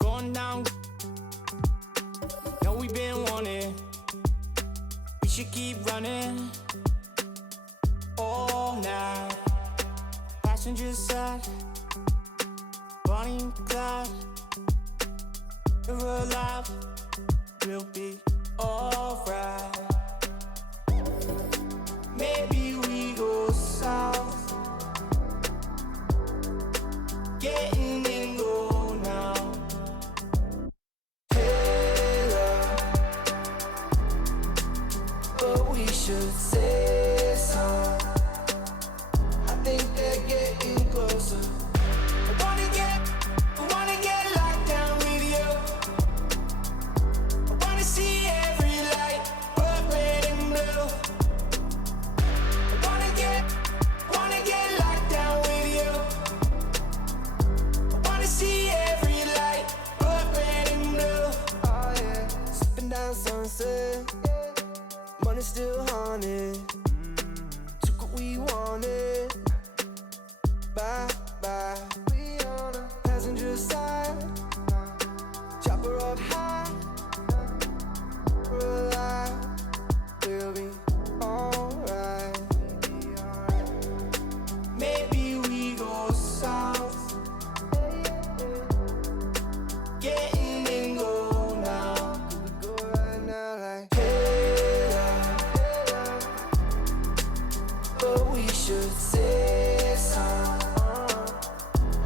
Going down. Know we've been wanting. We should keep running all night. Passenger side, Bonnie and Clyde. If we're alive, we'll be alright. Maybe we go south, getting in go now. Hey love, but we should say some. I think they're getting closer. I wanna get locked down with you. I wanna see every light, but red and blue. I wanna get locked down with you. I wanna see every light, but red and blue. Oh yeah, sipping down sunset, money still haunted. Took what we wanted. Bye bye. We on a passenger side, chopper up high. We're alive, we'll be alright. Maybe we go south, getting in go now. We go right now like hey love, but we should say some.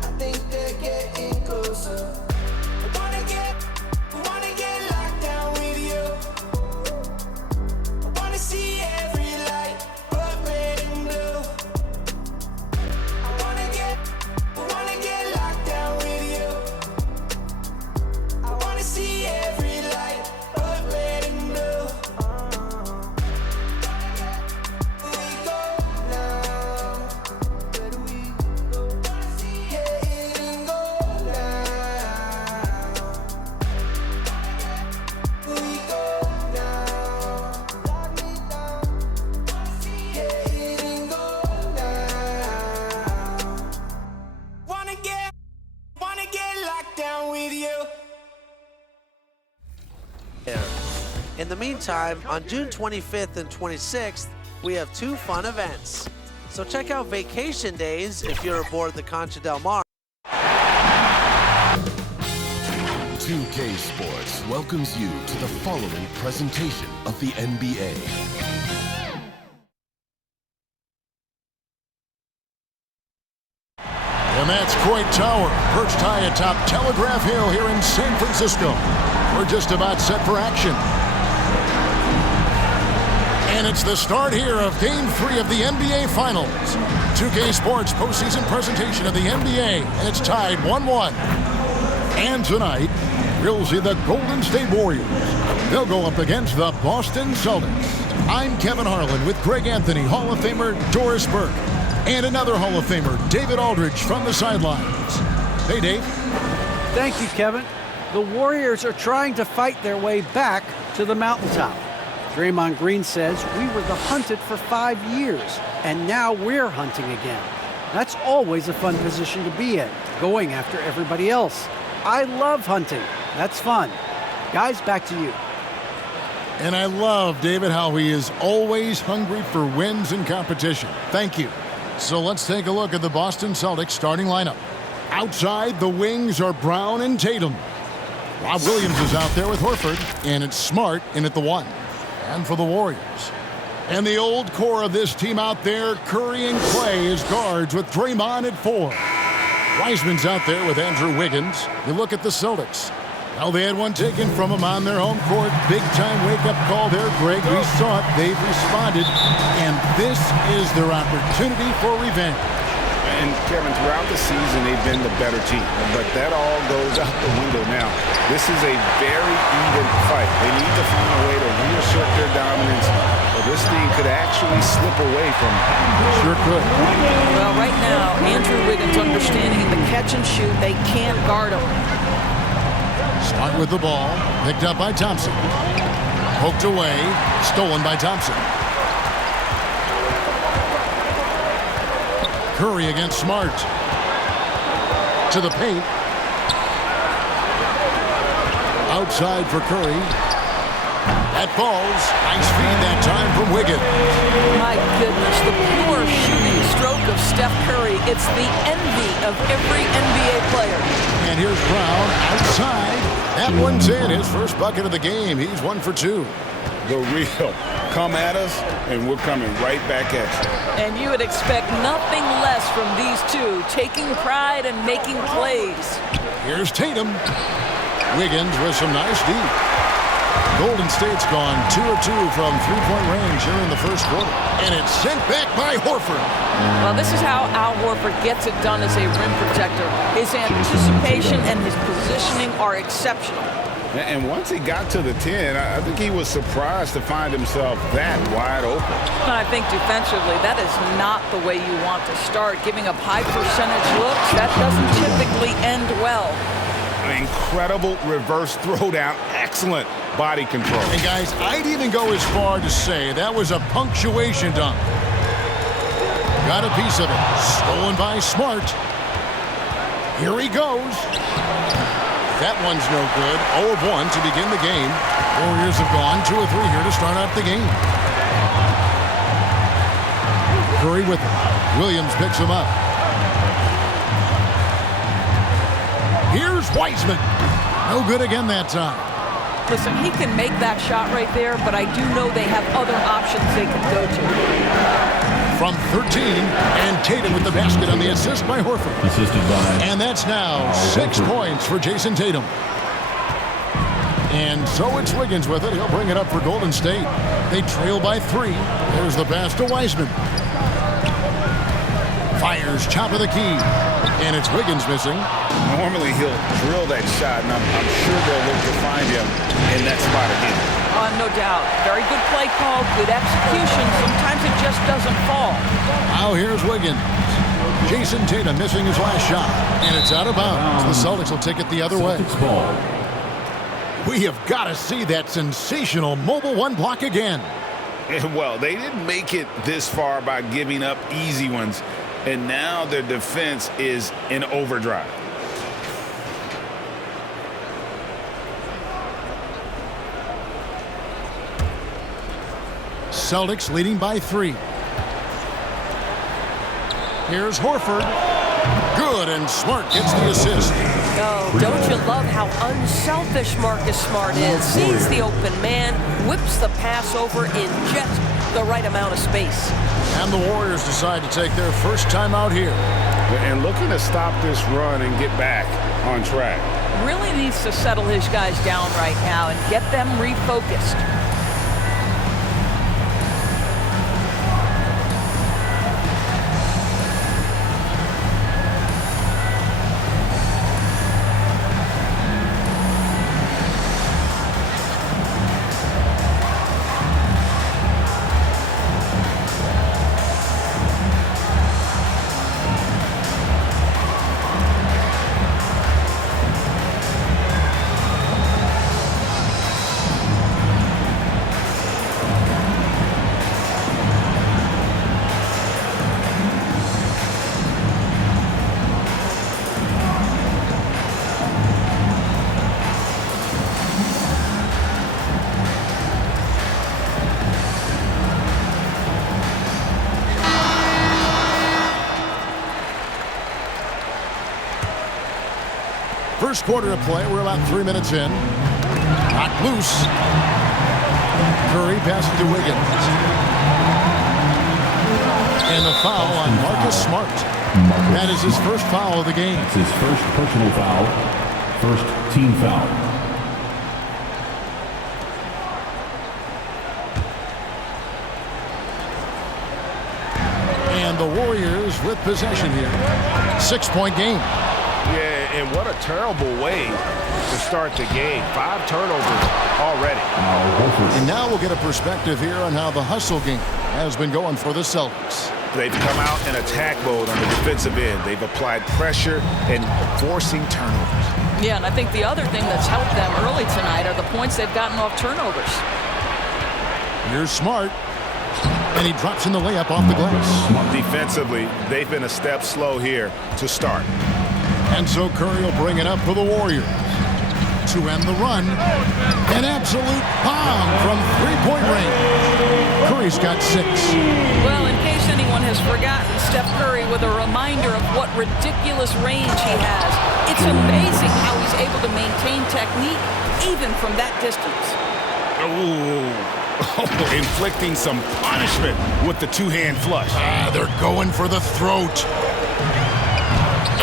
I think they're getting closer. I wanna get locked down with you. I wanna see every light, but red and blue. I wanna get locked down with you. I wanna see every light, but red and blue. Where we go now? Where do we go? Getting go now. Where we go now? Lock me down. Getting go now. Wanna get locked down with you. In the meantime, on June 25th and 26th, we have 2 fun events. So check out Vacation Days if you're aboard the Concha Del Mar. 2K Sports welcomes you to the following presentation of the NBA. And that's Coit Tower, perched high atop Telegraph Hill here in San Francisco. We're just about set for action. And it's the start here of Game 3 of the NBA Finals. 2K Sports postseason presentation of the NBA, and it's tied 1-1. And tonight, we'll see the Golden State Warriors. They'll go up against the Boston Celtics. I'm Kevin Harlan with Greg Anthony, Hall of Famer Doris Burke, and another Hall of Famer, David Aldridge, from the sidelines. Hey, Dave. Thank you, Kevin. The Warriors are trying to fight their way back to the mountaintop. Draymond Green says we were the hunted for 5 years, and now we're hunting again. That's always a fun position to be in, going after everybody else. I love hunting. That's fun. Guys, back to you. And I love David how he is always hungry for wins and competition. Thank you. So let's take a look at the Boston Celtics starting lineup. Outside, the wings are Brown and Tatum. Rob Williams is out there with Horford, and it's Smart in at the 1. And for the Warriors. And the old core of this team out there, Curry and Clay as guards with Draymond at 4. Wiseman's out there with Andrew Wiggins. You look at the Celtics. Well, they had one taken from them on their home court. Big-time wake-up call there, Greg. We saw it. They've responded. And this is their opportunity for revenge. And, Kevin, throughout the season, they've been the better team. But that all goes out the window now. This is a very even fight. They need to find a way to reassert their dominance, or this thing could actually slip away from them. Sure could. Well, right now, Andrew Wiggins understanding in the catch and shoot, they can't guard him. Start with the ball. Picked up by Thompson. Poked away. Stolen by Thompson. Curry against Smart. To the paint. Outside for Curry. That falls. Nice feed that time from Wiggins. My goodness, the pure shooting stroke of Steph Curry. It's the envy of every NBA player. And here's Brown outside. That one's in. His first bucket of the game. He's 1 for 2. The real. Come at us, and we're coming right back at you. And you would expect nothing less from these two, taking pride and making plays. Here's Tatum. Wiggins with some nice deep. Golden State's gone 2 of 2 from three-point range here in the first quarter. And it's sent back by Horford. Well, this is how Al Horford gets it done as a rim protector. His anticipation and his positioning are exceptional. And once he got to the 10, I think he was surprised to find himself that wide open. But I think defensively, that is not the way you want to start. Giving up high percentage looks, that doesn't typically end well. An incredible reverse throwdown. Excellent body control. And guys, I'd even go as far to say that was a punctuation dunk. Got a piece of it. Stolen by Smart. Here he goes. That one's no good. 0 of 1 to begin the game. Warriors have gone 2 of 3 here to start out the game. Curry with him. Williams picks him up. Here's Wiseman. No good again that time. Listen, he can make that shot right there, but I do know they have other options they can go to. From 13, and Tatum with the basket on the assist by Horford. Assisted by. And that's now 6 points for Jason Tatum. And so it's Wiggins with it. He'll bring it up for Golden State. They trail by 3. There's the pass to Wiseman. Fires top of the key. And it's Wiggins missing. Normally he'll drill that shot, and I'm sure they'll look to find him in that spot again. No doubt. Very good play call, good execution. Sometimes it just doesn't fall. Now here's Wiggins. Jason Tatum missing his last shot. And it's out of bounds. The Celtics will take it the other way. We have got to see that sensational mobile one block again. And well, they didn't make it this far by giving up easy ones. And now their defense is in overdrive. Celtics leading by 3. Here's Horford. Good, and Smart gets the assist. Oh, don't you love how unselfish Marcus Smart is? Sees the open man, whips the pass over in just the right amount of space. And the Warriors decide to take their first time out here. And looking to stop this run and get back on track. Really needs to settle his guys down right now and get them refocused. First quarter of play. We're about 3 minutes in. Not loose. Curry passes to Wiggins. And the foul on Marcus Smart. That is his first foul of the game. It's his first personal foul. First team foul. And the Warriors with possession here. 6-point game. Yeah, and what a terrible way to start the game. 5 turnovers already. And now we'll get a perspective here on how the hustle game has been going for the Celtics. They've come out in attack mode on the defensive end. They've applied pressure and forcing turnovers. Yeah, and I think the other thing that's helped them early tonight are the points they've gotten off turnovers. Here's Smart. And he drops in the layup off the glass. Defensively, they've been a step slow here to start. And so Curry will bring it up for the Warriors. to end the run. An absolute bomb from three-point range. Curry's got 6. Well, in case anyone has forgotten, Steph Curry with a reminder of what ridiculous range he has. It's amazing how he's able to maintain technique even from that distance. Oh, inflicting some punishment with the two-hand flush. They're going for the throat.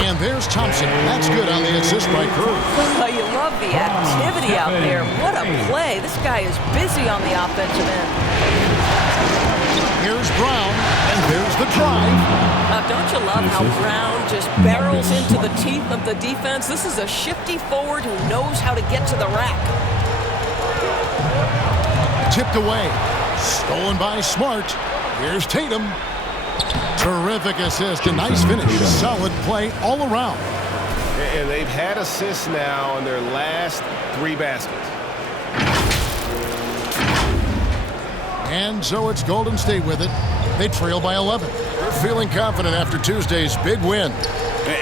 And there's Thompson. That's good on the assist by Curry. Well, you love the activity out there. What a play. This guy is busy on the offensive end. Here's Brown, and there's the drive. Now, don't you love how Brown just barrels into the teeth of the defense? This is a shifty forward who knows how to get to the rack. Tipped away. Stolen by Smart. Here's Tatum. Terrific assist. A nice finish. Solid play all around. And they've had assists now in their last 3 baskets. And so it's Golden State with it. They trail by 11. They're feeling confident after Tuesday's big win.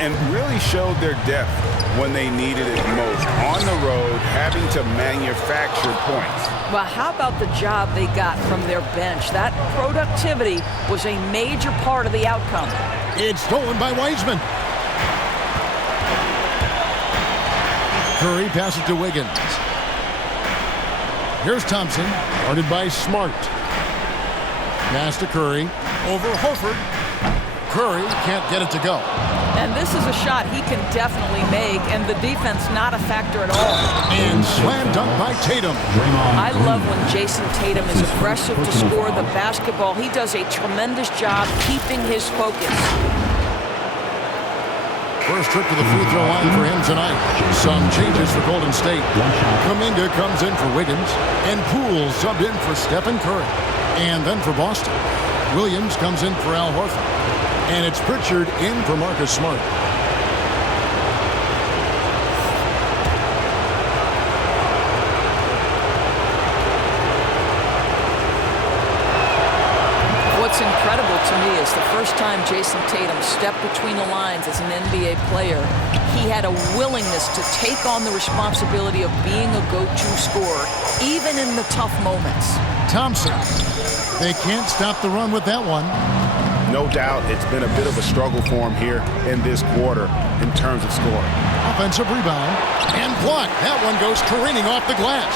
And really showed their depth when they needed it most. On the road, having to manufacture points. Well, how about the job they got from their bench? That productivity was a major part of the outcome. It's stolen by Wiseman. Curry passes to Wiggins. Here's Thompson, guarded by Smart. Pass to Curry. Over Horford. Curry can't get it to go. And this is a shot he can definitely make, and the defense not a factor at all. And slam dunk by Tatum. I love when Jason Tatum is aggressive to score the basketball. He does a tremendous job keeping his focus. First trip to the free throw line for him tonight. Some changes for Golden State. Kuminga comes in for Wiggins, and Poole subbed in for Stephen Curry. And then for Boston, Williams comes in for Al Horford. And it's Pritchard in for Marcus Smart. What's incredible to me is the first time Jason Tatum stepped between the lines as an NBA player, he had a willingness to take on the responsibility of being a go-to scorer, even in the tough moments. Thompson. They can't stop the run with that one. No doubt it's been a bit of a struggle for him here in this quarter in terms of scoring. Offensive rebound and block. That one goes careening off the glass.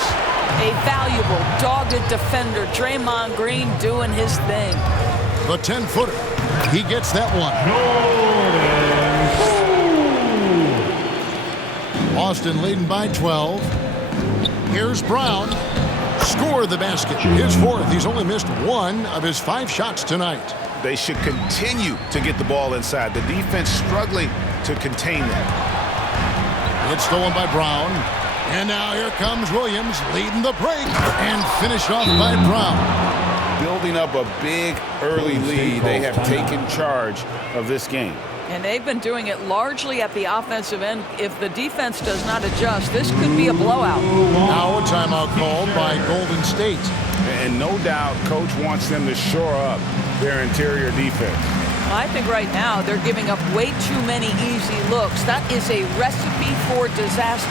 A valuable, dogged defender, Draymond Green doing his thing. The 10-footer. He gets that one. Boston leading by 12. Here's Brown. Score the basket. His 4th. He's only missed 1 of his 5 shots tonight. They should continue to get the ball inside. The defense struggling to contain that. It's stolen by Brown. And now here comes Williams leading the break and finished off by Brown. Building up a big early lead. They have taken charge of this game. And they've been doing it largely at the offensive end. If the defense does not adjust, this could be a blowout. Now a timeout called by Golden State. And no doubt Coach wants them to shore up their interior defense. I think right now they're giving up way too many easy looks. That is a recipe for disaster.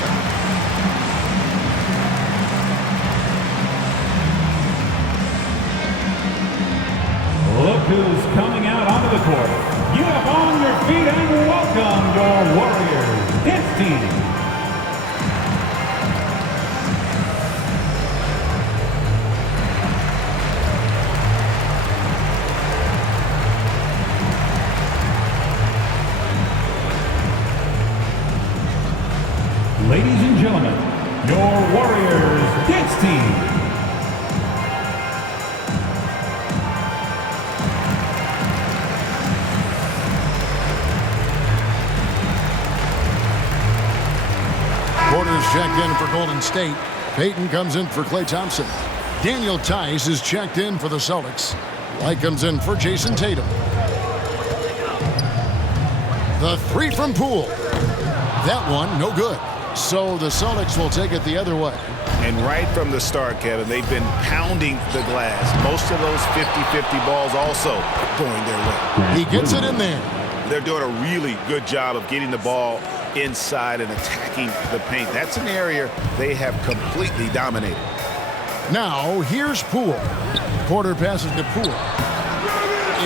Look who's coming out onto the court. Get up on your feet and welcome your Warriors dance team. Ladies and gentlemen, your Warriors dance team. Porter's checked in for Golden State. Payton comes in for Klay Thompson. Daniel Tice is checked in for the Celtics. Light comes in for Jason Tatum. The 3 from Poole. That one, no good. So the Celtics will take it the other way. And right from the start, Kevin, they've been pounding the glass. Most of those 50-50 balls also going their way. He gets it in there. They're doing a really good job of getting the ball inside and attacking the paint. That's an area they have completely dominated. Now, here's Poole. Porter passes to Poole.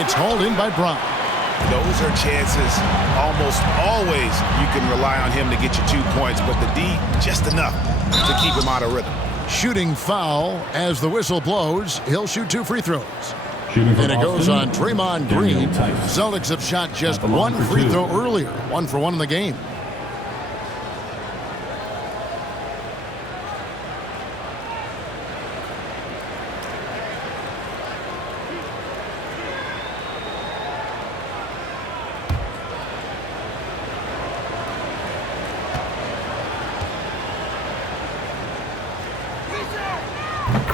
It's hauled in by Brown. Those are chances almost always you can rely on him to get you 2 points, but the D just enough to keep him out of rhythm. Shooting foul as the whistle blows. He'll shoot 2 free throws. And it goes on Draymond Green. Celtics have shot just 1 free throw earlier. 1 for 1 in the game.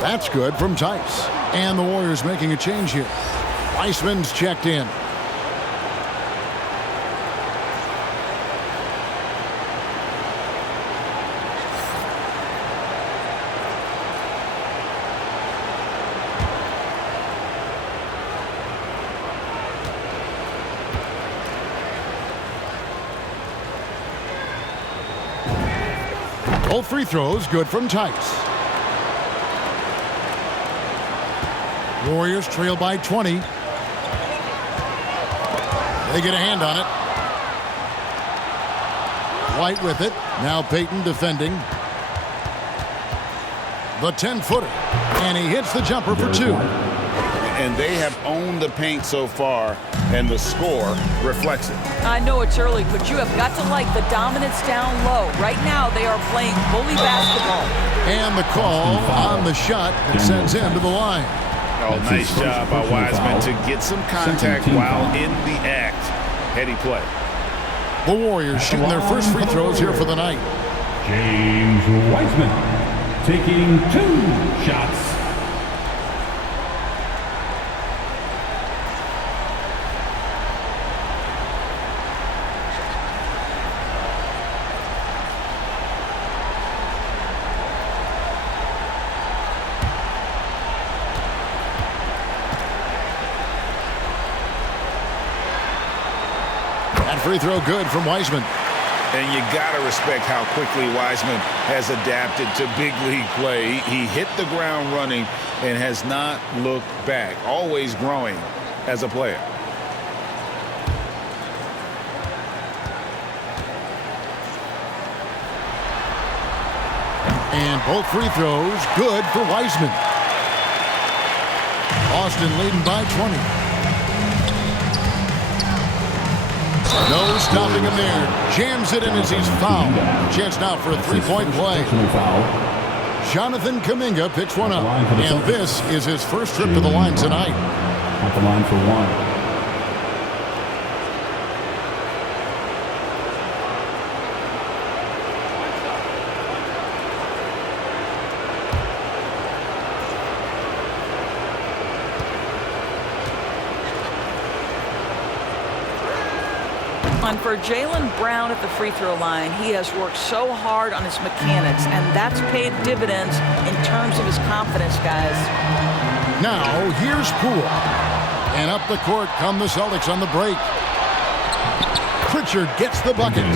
That's good from Tice. And the Warriors making a change here. Weissman's checked in. Both free throws good from Tice. Warriors trail by 20. They get a hand on it. White with it. Now Payton defending. The 10-footer. And he hits the jumper for 2. And they have owned the paint so far, and the score reflects it. I know it's early, but you have got to like the dominance down low. Right now, they are playing bully basketball. And the call on the shot that sends him to the line. Oh, nice job by Wiseman to get some contact while in the act. Heady play. The Warriors shooting their first free throws here for the night. James Wiseman taking 2 shots. Free throw good from Wiseman. And you got to respect how quickly Wiseman has adapted to big league play. He hit the ground running and has not looked back, always growing as a player. And both free throws good for Wiseman. Boston leading by 20. No stopping him there. Jams it in as he's fouled. Chance now for a 3-point play. Jonathan Kuminga picks one up. And this is his first trip to the line tonight. At the line for 1. And for Jaylen Brown at the free throw line, he has worked so hard on his mechanics, and that's paid dividends in terms of his confidence, guys. Now, here's Poole. And up the court come the Celtics on the break. Pritchard gets the bucket.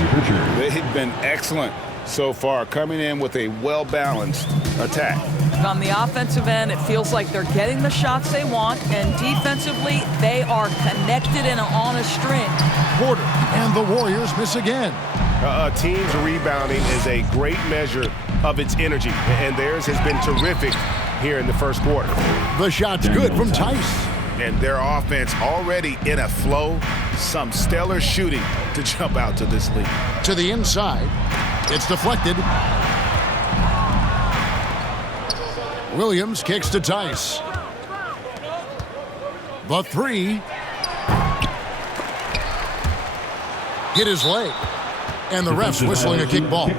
They've been excellent so far, coming in with a well-balanced attack. On the offensive end, it feels like they're getting the shots they want, and defensively, they are connected and on a string. Porter and the Warriors miss again. A team's rebounding is a great measure of its energy, and theirs has been terrific here in the first quarter. The shot's good from Tice. And their offense already in a flow. Some stellar shooting to jump out to this lead. To the inside. It's deflected. Williams kicks to Tice. The 3. Hit his leg. And the ref's whistling a kick ball.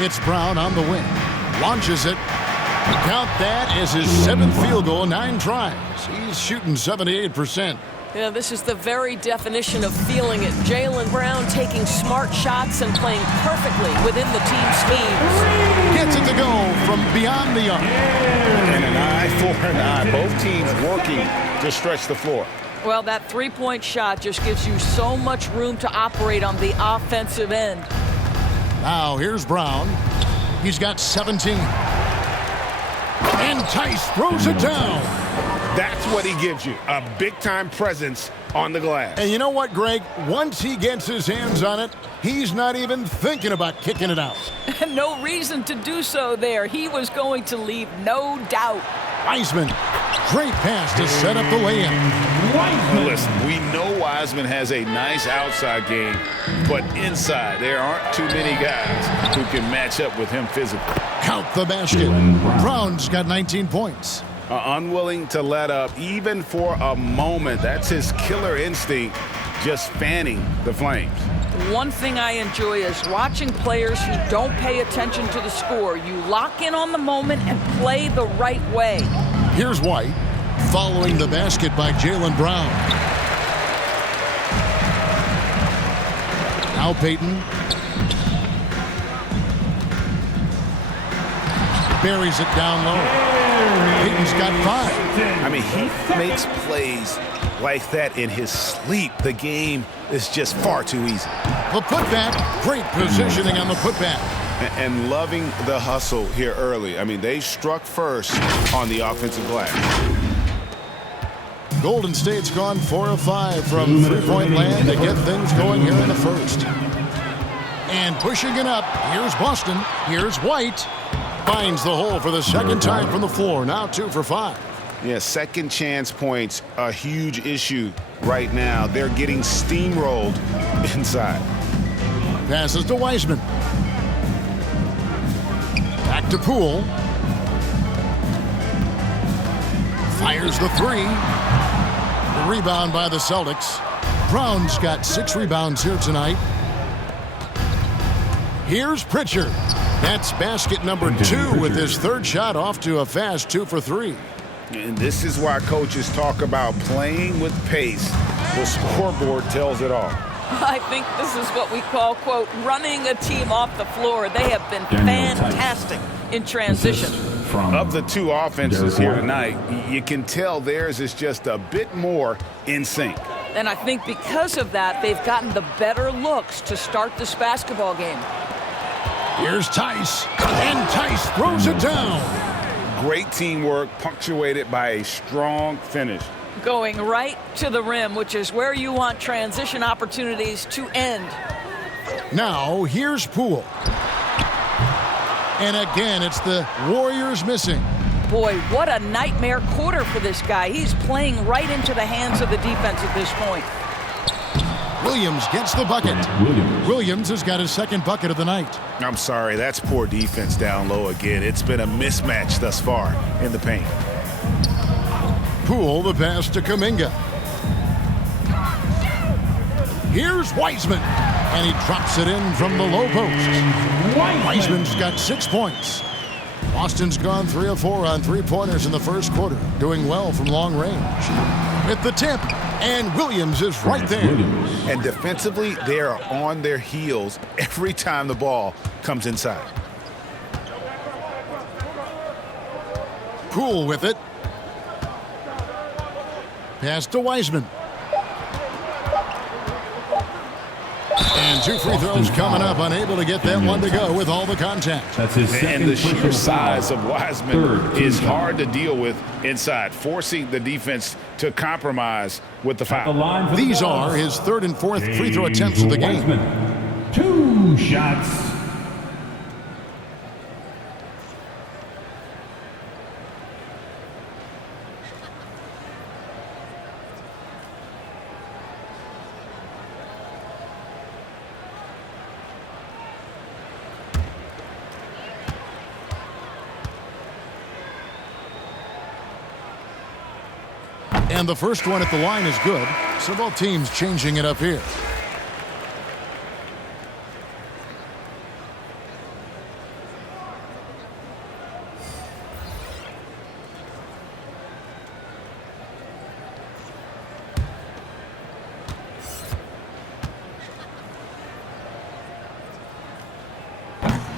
It's Brown on the wing. Launches it. Count that as his 7th field goal, 9 tries. He's shooting 78%. Yeah, this is the very definition of feeling it. Jaylen Brown taking smart shots and playing perfectly within the team schemes. Gets it to go from beyond the arc. And an eye for an eye. Both teams working to stretch the floor. Well, that three-point shot just gives you so much room to operate on the offensive end. Now here's Brown. He's got 17. And Tice throws it down. That's what he gives you, a big-time presence on the glass. And you know what, Greg? Once he gets his hands on it, he's not even thinking about kicking it out. No reason to do so there. He was going to leave, no doubt. Wiseman, great pass to set up the layup. Listen, we know Wiseman has a nice outside game, but inside there aren't too many guys who can match up with him physically. Count the basket. Brown's got 19 points. Unwilling to let up even for a moment. That's his killer instinct, just fanning the flames. One thing I enjoy is watching players who don't pay attention to the score. You lock in on the moment and play the right way. Here's White, following the basket by Jaylen Brown. Now Payton. Buries it down low. Payton's got 5. I mean, he makes plays like that in his sleep. The game is just far too easy. The putback, great positioning on the putback. And loving the hustle here early. I mean, they struck first on the offensive glass. Golden State's gone 4 of 5 from three-point land to get things going here in the first. And pushing it up, here's Boston, here's White. Finds the hole for the second time from the floor, now 2 for 5. Yeah, second chance points, a huge issue right now. They're getting steamrolled inside. Passes to Wiseman. Back to Poole. Fires the 3. The rebound by the Celtics. Brown's got 6 rebounds here tonight. Here's Pritchard. That's basket number 2 with his third shot off to a fast 2 for 3. And this is why coaches talk about playing with pace. The scoreboard tells it all. I think this is what we call, quote, running a team off the floor. They have been fantastic in transition. Of the 2 offenses here tonight, you can tell theirs is just a bit more in sync. And I think because of that, they've gotten the better looks to start this basketball game. Here's Tice, and Tice throws it down. Great teamwork, punctuated by a strong finish. Going right to the rim, which is where you want transition opportunities to end. Now, here's Poole. And again, it's the Warriors missing. Boy, what a nightmare quarter for this guy. He's playing right into the hands of the defense at this point. Williams gets the bucket. Williams has got his second bucket of the night. I'm sorry, that's poor defense down low again. It's been a mismatch thus far in the paint. Poole, the pass to Kuminga. Here's Wiseman, and he drops it in from the low post. Wiseman's got 6 points. Boston's gone 3 of 4 on three-pointers in the first quarter, doing well from long range. With the tip, and Williams is right there. And defensively, they are on their heels every time the ball comes inside. Poole with it. Pass to Wiseman. And 2 free throws coming up, unable to get that one to go with all the contact. That's his second. And the sheer size of Wiseman is hard to deal with inside, forcing the defense to compromise with the foul. These are his 3rd and 4th free throw attempts of the game. 2 shots. And the first one at the line is good, so both teams changing it up here.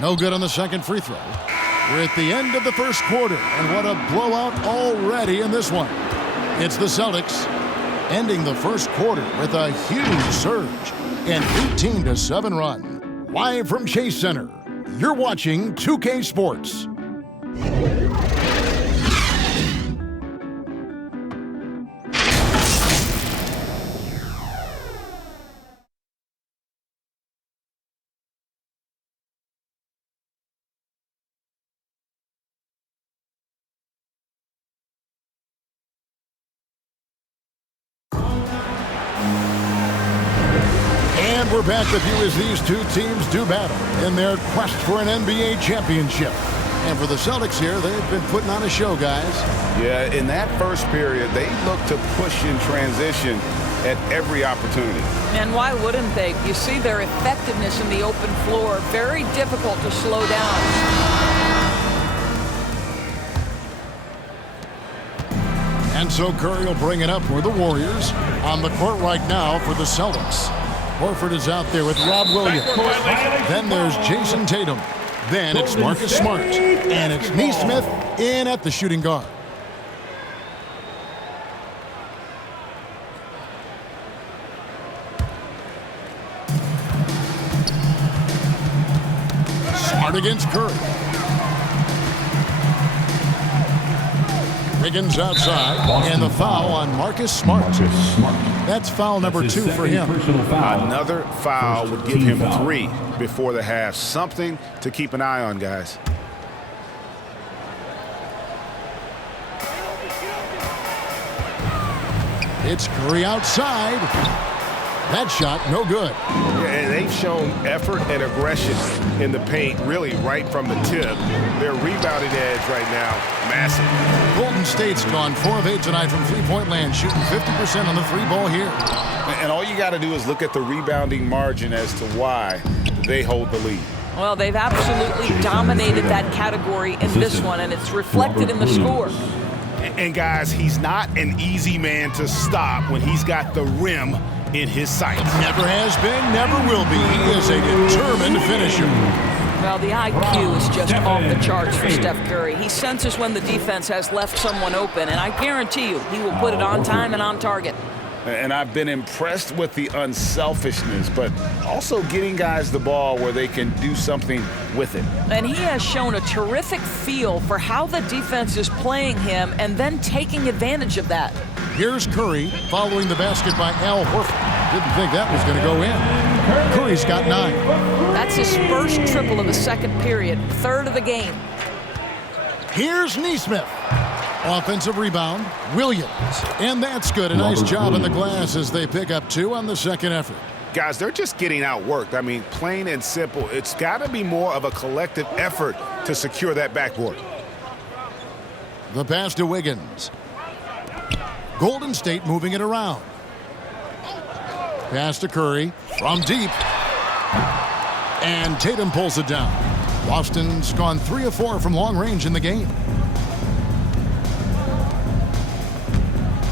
No good on the second free throw. We're at the end of the first quarter, and what a blowout already in this one. It's the Celtics ending the first quarter with a huge surge, an 18-7 run. Live from Chase Center, you're watching 2K Sports. And we're back with you as these two teams do battle in their quest for an NBA championship. And for the Celtics here, they've been putting on a show, guys. Yeah, in that first period, they looked to push in transition at every opportunity. And why wouldn't they? You see their effectiveness in the open floor. Very difficult to slow down. And so Curry will bring it up for the Warriors. On the court right now for the Celtics. Horford is out there with Rob Williams. Then there's Jason Tatum. Then it's Marcus Smart. And it's Nesmith in at the shooting guard. Smart against Curry. Wiggins outside, and the foul on Marcus Smart. That's foul number 2 for him. Another foul would give him 3 before the half. Something to keep an eye on, guys. It's Curry outside. That shot, no good. Yeah, and they've shown effort and aggression in the paint, really right from the tip. Their rebounding edge right now, massive. Golden State's gone 4 of 8 tonight from three-point land, shooting 50% on the 3-ball here. And all you got to do is look at the rebounding margin as to why they hold the lead. Well, they've absolutely dominated that category in this one, and it's reflected in the score. And guys, he's not an easy man to stop when he's got the rim in his sights. Never has been, never will be. He is a determined finisher. Well, the IQ is just off the charts for Steph Curry. He senses when the defense has left someone open, and I guarantee you he will put it on time and on target. And I've been impressed with the unselfishness, but also getting guys the ball where they can do something with it. And he has shown a terrific feel for how the defense is playing him and then taking advantage of that. Here's Curry following the basket by Al Horford. Didn't think that was going to go in. Curry's got 9. That's his first triple of the second period, 3rd of the game. Here's Nesmith. Offensive rebound, Williams. And that's good. A nice job in the glass as they pick up 2 on the second effort. Guys, they're just getting outworked. I mean, plain and simple. It's got to be more of a collective effort to secure that backboard. The pass to Wiggins. Golden State moving it around. Pass to Curry from deep. And Tatum pulls it down. Boston's gone 3 of 4 from long range in the game.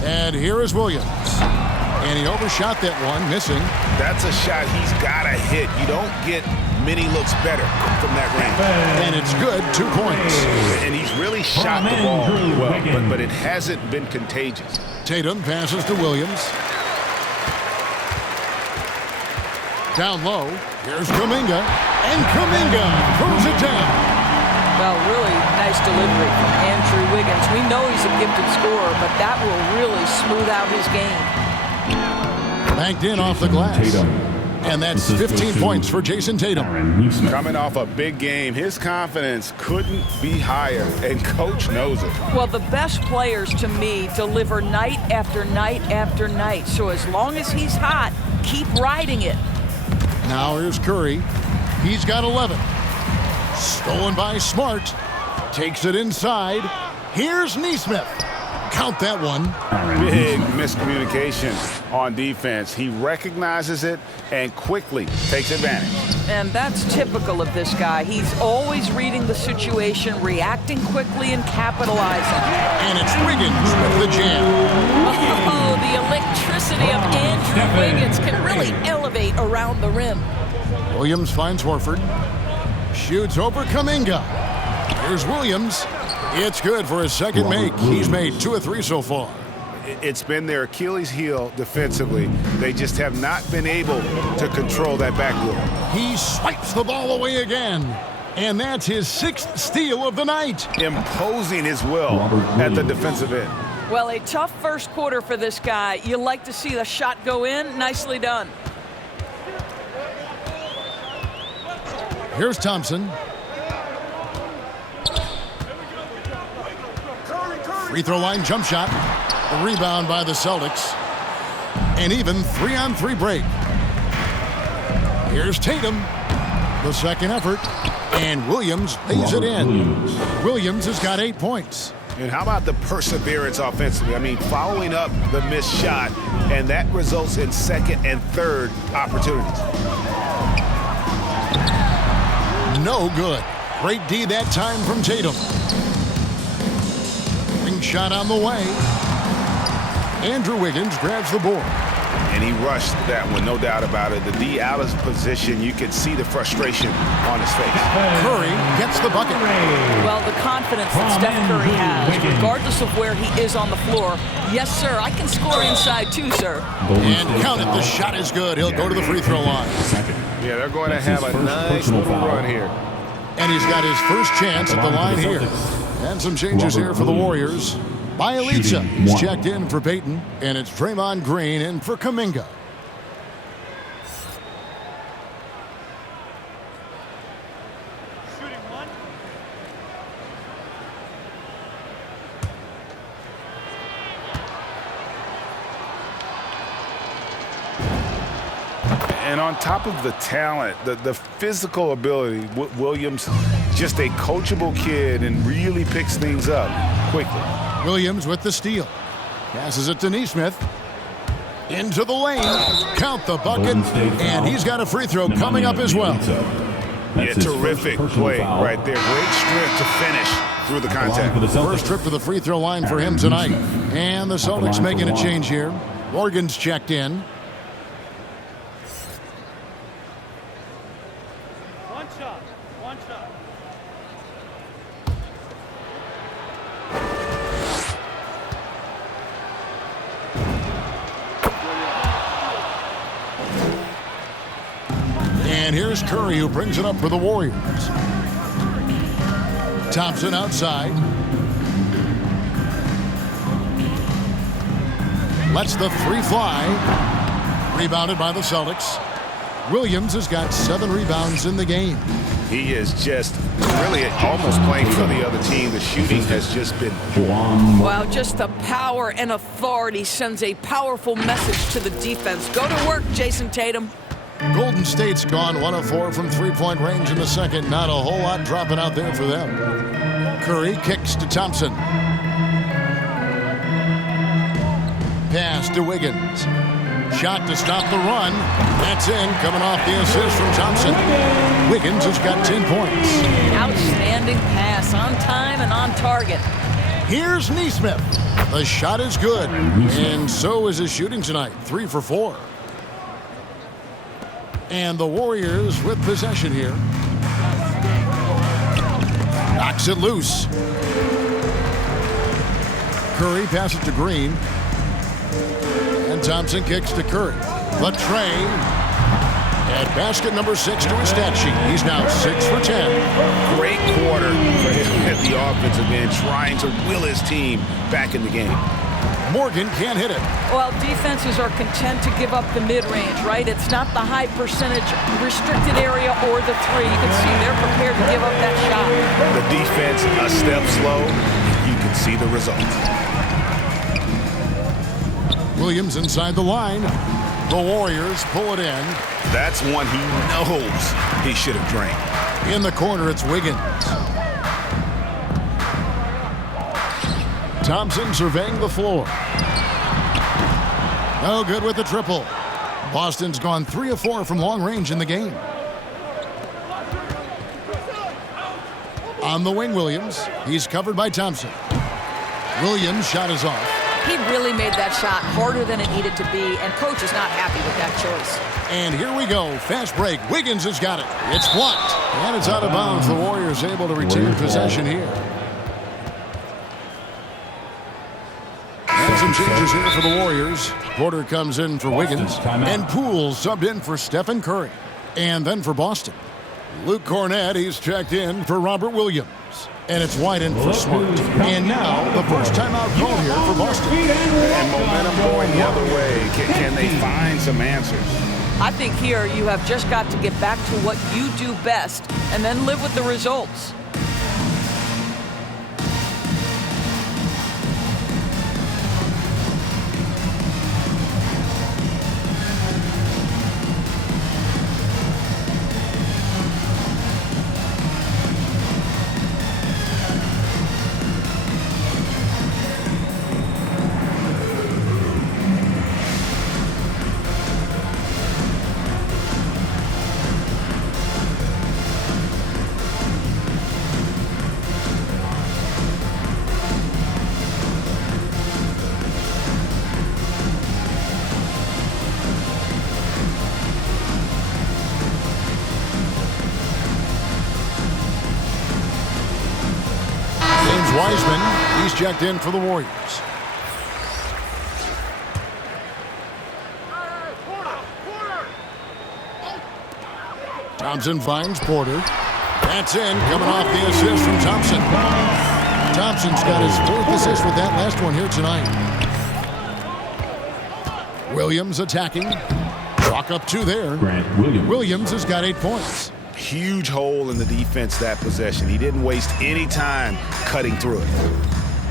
And here is Williams. And he overshot that one, missing. That's a shot he's got to hit. You don't get many looks better from that range. And it's good, 2 points. And he's really shot the ball well, but it hasn't been contagious. Tatum passes to Williams. Down low, here's Kuminga. And Kuminga throws it down. Well, really nice delivery from Andrew Wiggins. We know he's a gifted scorer, but that will really smooth out his game. Banked in off the glass. And that's 15 points for Jason Tatum. Coming off a big game, his confidence couldn't be higher, and Coach knows it. Well, the best players, to me, deliver night after night after night. So as long as he's hot, keep riding it. Now here's Curry. He's got 11. Stolen by Smart. Takes it inside. Here's Nesmith. Count that one. Big miscommunication on defense. He recognizes it and quickly takes advantage. And that's typical of this guy. He's always reading the situation, reacting quickly, and capitalizing. And it's Wiggins with the jam. Oh, the electricity of Andrew Wiggins can really elevate around the rim. Williams finds Horford. Shoots over Kuminga. Here's Williams. It's good for his second make. He's made 2 of 3 so far. It's been their Achilles heel defensively. They just have not been able to control that backboard. He swipes the ball away again. And that's his 6th steal of the night. Imposing his will at the defensive end. Well, a tough first quarter for this guy. You like to see the shot go in. Nicely done. Here's Thompson. Free throw line jump shot. A rebound by the Celtics. An even 3-on-3 break. Here's Tatum. The second effort. And Williams lays it in. Williams has got 8 points. And how about the perseverance offensively? I mean, following up the missed shot, and that results in second and third opportunities. No good. Great D that time from Tatum. Ring shot on the way. Andrew Wiggins grabs the board. And he rushed that one, no doubt about it. The D out of position, you could see the frustration on his face. Curry gets the bucket. Well, the confidence that Steph Curry has, regardless of where he is on the floor. Yes, sir, I can score inside too, sir. And count it, the shot is good. He'll go to the free throw line. Yeah, they're going to have a nice little run here. And he's got his first chance at the line here. And some changes here for the Warriors. Bielitsa is checked in for Peyton, and it's Draymond Green in for Kuminga. And on top of the talent, the physical ability, Williams, just a coachable kid and really picks things up quickly. Williams with the steal. Passes it to Nesmith. Into the lane. Count the bucket. And he's got a free throw coming up as well. Yeah, terrific play right there. Great strength to finish through the contact. First trip to the free throw line for him tonight. And the Celtics making a change here. Morgan's checked in. One shot. And here's Curry, who brings it up for the Warriors. Thompson outside. Lets the three fly. Rebounded by the Celtics. Williams has got 7 rebounds in the game. He is just really almost playing for the other team. The shooting has just been... Wow, just the power and authority sends a powerful message to the defense. Go to work, Jason Tatum. Golden State's gone 1 of 4 from three-point range in the second. Not a whole lot dropping out there for them. Curry kicks to Thompson. Pass to Wiggins. Shot to stop the run. That's in, coming off the assist from Thompson. Wiggins has got 10 points. Outstanding pass, on time and on target. Here's Nesmith. The shot is good, and so is his shooting tonight, 3 for 4. And the Warriors with possession here. Knocks it loose. Curry passes to Green. And Thompson kicks to Curry. Latrey at basket number 6 to his stat sheet. He's now 6 for 10. Great quarter for him at the offensive end, trying to will his team back in the game. Morgan can't hit it. Well, defenses are content to give up the mid-range, right? It's not the high percentage restricted area or the three. You can see they're prepared to give up that shot. The defense a step slow. You can see the result. Williams inside the line. The Warriors pull it in. That's one he knows he should have drained. In the corner, it's Wiggins. Thompson surveying the floor. No good with the triple. Boston's gone 3 of 4 from long range in the game. On the wing, Williams. He's covered by Thompson. Williams' shot is off. He really made that shot harder than it needed to be, and coach is not happy with that choice. And here we go. Fast break. Wiggins has got it. It's blocked. And it's out of bounds. The Warriors able to retain possession here. And some changes here for the Warriors. Porter comes in for Wiggins. And Poole subbed in for Stephen Curry. And then for Boston, Luke Cornett, he's checked in for Robert Williams. And it's wide in for Smart. And now the first timeout call here for Boston. And momentum going the other way. Can they find some answers? I think here you have just got to get back to what you do best and then live with the results. Wiseman, he's checked in for the Warriors. Thompson finds Porter. That's in, coming off the assist from Thompson. Thompson's got his 4th assist with that last one here tonight. Williams attacking. Walk up 2 there. Williams has got 8 points. Huge hole in the defense that possession. He didn't waste any time cutting through it.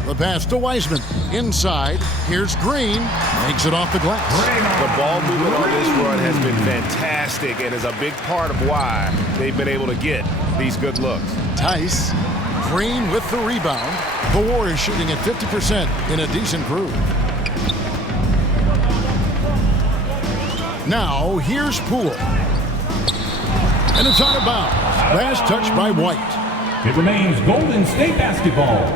The pass to Wiseman. Inside. Here's Green. Makes it off the glass. The ball movement on this run has been fantastic and is a big part of why they've been able to get these good looks. Tice. Green with the rebound. The Warriors shooting at 50% in a decent groove. Now, here's Poole. And it's out of bounds. Last touch by White. It remains Golden State basketball.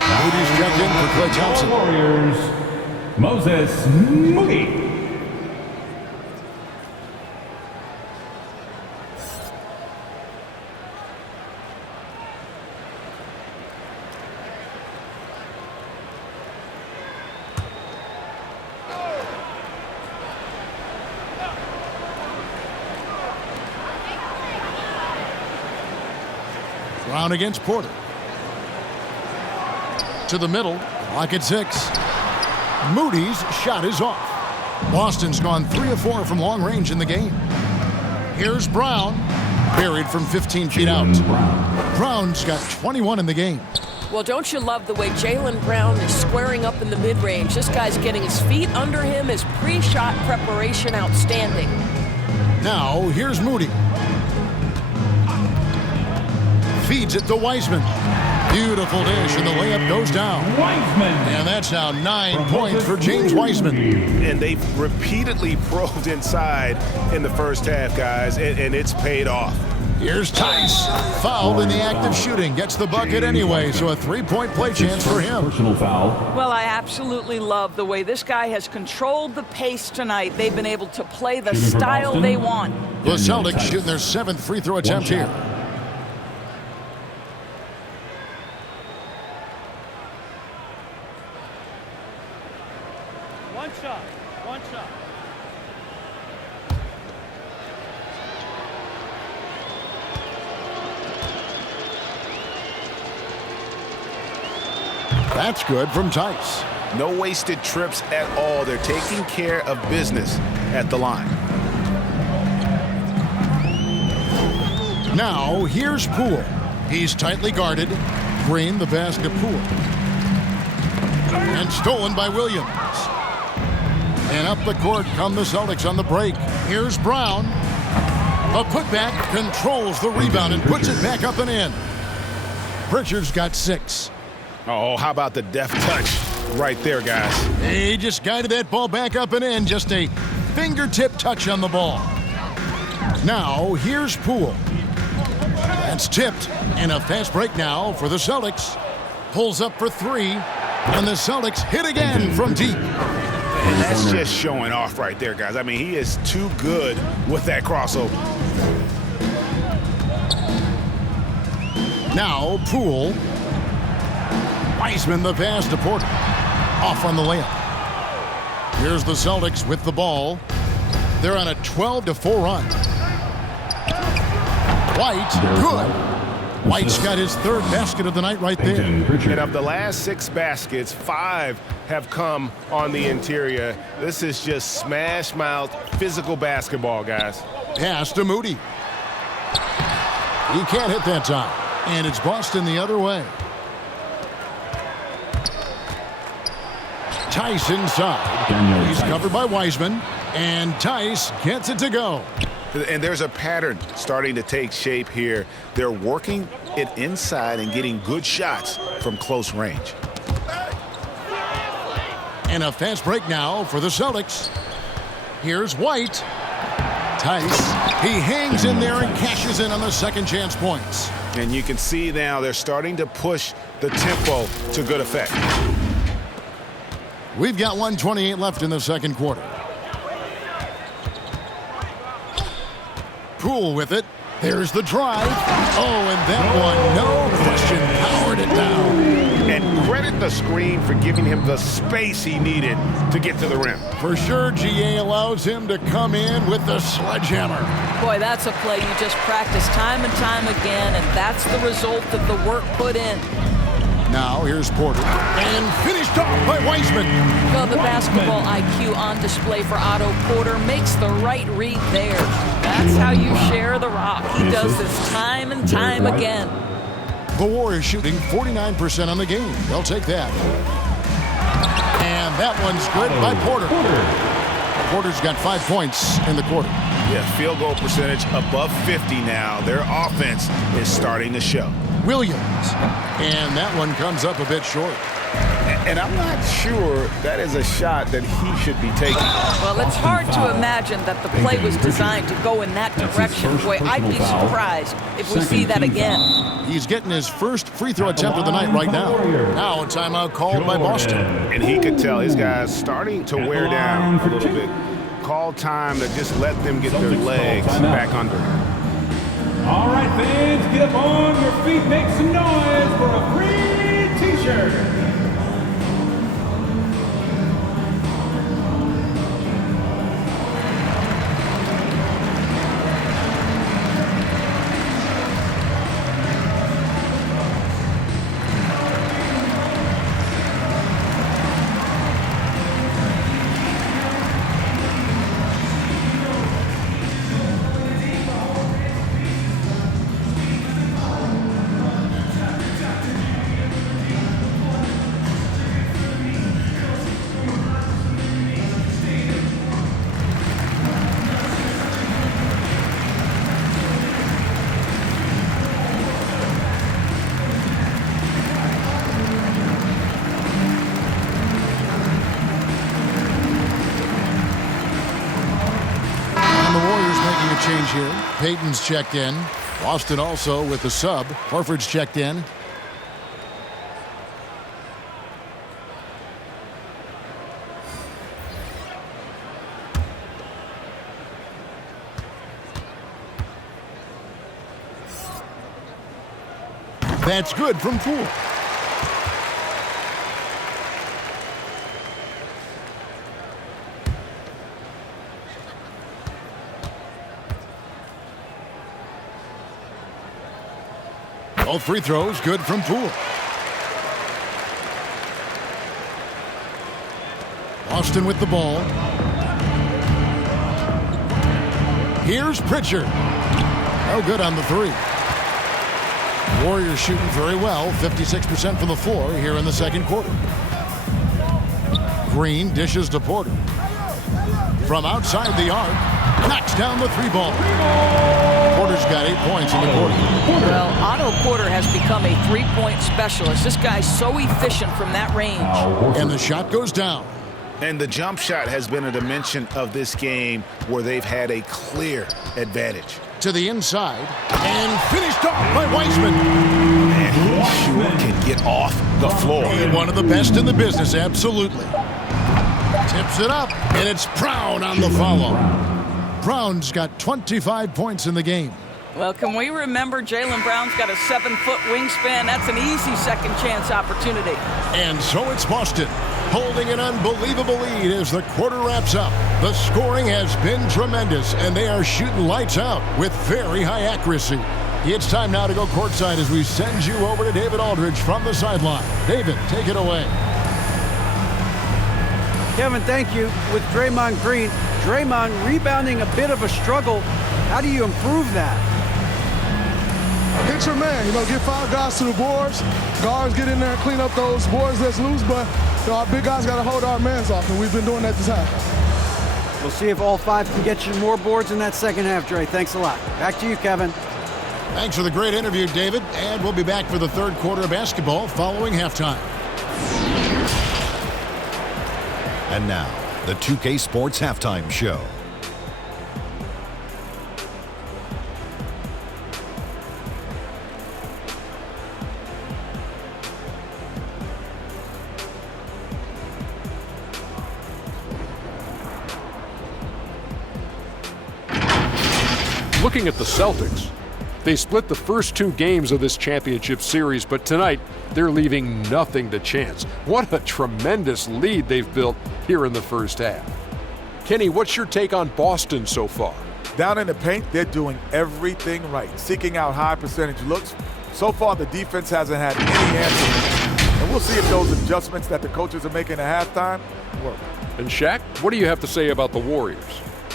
Moody's checked in for Klay Thompson. Warriors, Moses Moody. Brown against Porter. To the middle, clock at 6. Moody's shot is off. Boston's gone 3 of 4 from long range in the game. Here's Brown, buried from 15 feet out. Brown's got 21 in the game. Well, don't you love the way Jaylen Brown is squaring up in the mid-range? This guy's getting his feet under him, his pre-shot preparation outstanding. Now, here's Moody. Feeds it to Wiseman. Beautiful dish, and the layup goes down. Wiseman. And that's now 9 points for James Wiseman. And they've repeatedly probed inside in the first half, guys, and it's paid off. Here's Tice. Fouled in the act of shooting. Gets the bucket anyway, so a 3-point play chance for him. Personal foul. Well, I absolutely love the way this guy has controlled the pace tonight. They've been able to play the style they want. The Celtics shooting their 7th free throw attempt here. One shot. That's good from Tice. No wasted trips at all. They're taking care of business at the line. Now, here's Poole. He's tightly guarded. Green, the pass to Poole. And stolen by Williams. And up the court come the Celtics on the break. Here's Brown. A putback, controls the rebound and puts it back up and in. Pritchard's got 6. Oh, how about the deft touch right there, guys? He just guided that ball back up and in. Just a fingertip touch on the ball. Now, here's Poole. That's tipped. And a fast break now for the Celtics. Pulls up for 3. And the Celtics hit again from deep. And that's just showing off right there, guys. I mean, he is too good with that crossover. Now, Poole. Wiseman the pass to Porter. Off on the layup. Here's the Celtics with the ball. They're on a 12-4 run. White, good. White's got his third basket of the night right there. And of the last 6 baskets, 5 have come on the interior. This is just smash-mouth physical basketball, guys. Pass to Moody. He can't hit that time. And it's Boston the other way. Tice inside. He's covered by Wiseman. And Tice gets it to go. And there's a pattern starting to take shape here. They're working it inside and getting good shots from close range. And a fast break now for the Celtics. Here's White. Tice. He hangs in there and cashes in on the second chance points. And you can see now they're starting to push the tempo to good effect. We've got 1:28 left in the second quarter. Poole with it. There's the drive. Oh, and that one, no question, powered it down. And credit the screen for giving him the space he needed to get to the rim. For sure, GA allows him to come in with the sledgehammer. Boy, that's a play you just practice time and time again, and that's the result of the work put in. Now here's Porter. And finished off by Wiseman. Well, the basketball IQ on display for Otto Porter makes the right read there. That's how you share the rock. He does this time and time again. The Warriors shooting 49% on the game. They'll take that. And that one's good by Porter. Porter's got 5 points in the quarter. Yeah, field goal percentage above 50 now. Their offense is starting to show. Williams. And that one comes up a bit short. And I'm not sure that is a shot that he should be taking. Well, it's hard to imagine that the play was designed to go in that direction. Boy, I'd be surprised if we see that again. He's getting his first free throw attempt of the night right now. Now a timeout called by Boston. And he could tell his guys starting to wear down a little bit. Call time to just let them get their legs back under. All right, fans, get up on your feet, make some noise for a free T-shirt. Change here. Payton's checked in. Boston also with the sub. Horford's checked in. That's good from Poole. Both free throws good from Poole. Boston with the ball. Here's Pritchard. No good on the three. Warriors shooting very well, 56% from the floor here in the second quarter. Green dishes to Porter. From outside the arc, knocks down the three ball. Porter's got 8 points in the quarter. Well, Otto Porter has become a three-point specialist. This guy's so efficient from that range. And the shot goes down. And the jump shot has been a dimension of this game where they've had a clear advantage. To the inside, and finished off by Wiseman. And he's can get off the floor. One of the best in the business, absolutely. Tips it up, and it's Brown on the follow. Brown's got 25 points in the game. Well, can we remember Jaylen Brown's got a 7-foot wingspan? That's an easy second chance opportunity. And so it's Boston, holding an unbelievable lead as the quarter wraps up. The scoring has been tremendous, and they are shooting lights out with very high accuracy. It's time now to go courtside as we send you over to David Aldridge from the sideline. David, take it away. Kevin, thank you. With Draymond Green, Draymond rebounding a bit of a struggle. How do you improve that? Hit your man, get 5 guys to the boards. Guards get in there and clean up those boards that's loose, but our big guys got to hold our mans off, and we've been doing that this half. We'll see if all 5 can get you more boards in that second half, Dre. Thanks a lot. Back to you, Kevin. Thanks for the great interview, David. And we'll be back for the third quarter of basketball following halftime. And now, the 2K Sports Halftime Show. Looking at the Celtics, they split the first 2 games of this championship series, but tonight they're leaving nothing to chance. What a tremendous lead they've built here in the first half. Kenny, what's your take on Boston so far? Down in the paint, they're doing everything right, seeking out high percentage looks. So far, the defense hasn't had any answer. And we'll see if those adjustments that the coaches are making at halftime work. And Shaq, what do you have to say about the Warriors?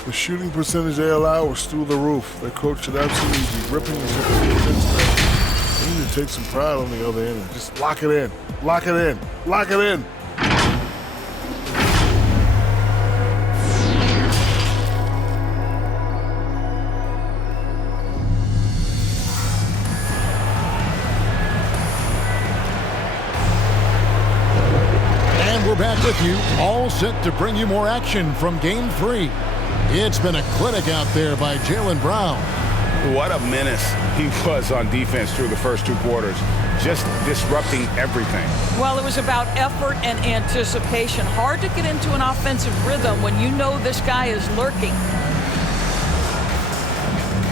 The shooting percentage they allow was through the roof. Their coach should absolutely be ripping into the defense. They need to take some pride on the other end and just lock it in. Lock it in. Lock it in. And we're back with you, all set to bring you more action from Game 3. It's been a clinic out there by Jaylen Brown. What a menace he was on defense through the first 2 quarters, just disrupting everything. Well, it was about effort and anticipation. Hard to get into an offensive rhythm when you know this guy is lurking.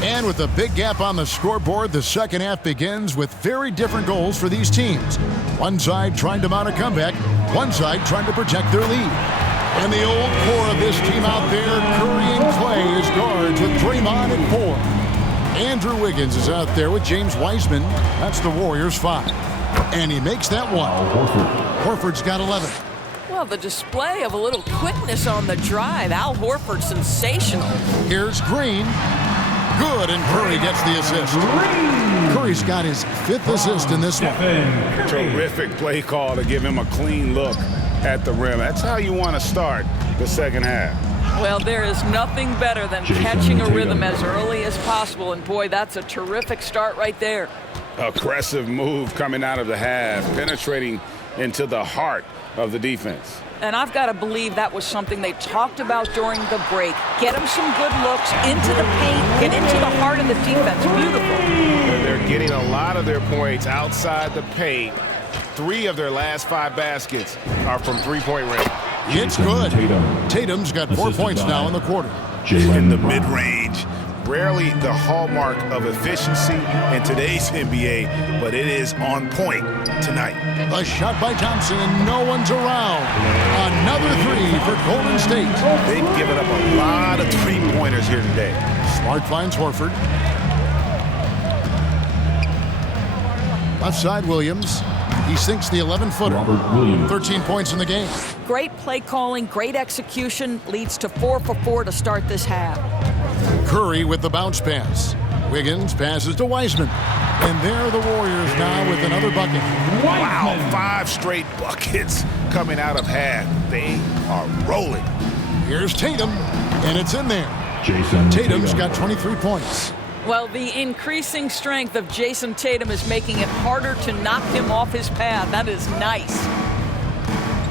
And with a big gap on the scoreboard, the second half begins with very different goals for these teams. One side trying to mount a comeback, one side trying to protect their lead. And the old core of this team out there, Curry and Clay as guards with Draymond at 4. Andrew Wiggins is out there with James Wiseman. That's the Warriors' 5. And he makes that 1. Horford's got 11. Well, the display of a little quickness on the drive. Al Horford, sensational. Here's Green. Good, and Curry gets the assist. Curry's got his 5th assist in this one. Terrific play call to give him a clean look at the rim. That's how you want to start the second half. Well, there is nothing better than catching a rhythm as early as possible, and boy, that's a terrific start right there. Aggressive move coming out of the half, penetrating into the heart of the defense. And I've got to believe that was something they talked about during the break. Get them some good looks into the paint, get into the heart of the defense. Beautiful. They're getting a lot of their points outside the paint. 3 of their last 5 baskets are from three-point range. It's good. Tatum's got 4 points now in the quarter. In the mid-range. Rarely the hallmark of efficiency in today's NBA, but it is on point tonight. A shot by Thompson, and no one's around. Another 3 for Golden State. They've given up a lot of three-pointers here today. Smart finds Horford. Left side, Williams. He sinks the 11-footer. 13 points in the game. Great play calling, great execution, leads to 4 for 4 to start this half. Curry with the bounce pass. Wiggins passes to Wiseman. And there the Warriors now with another bucket. Wow, 5 straight buckets coming out of half. They are rolling. Here's Tatum, and it's in there. Tatum's got 23 points. Well, the increasing strength of Jason Tatum is making it harder to knock him off his path. That is nice.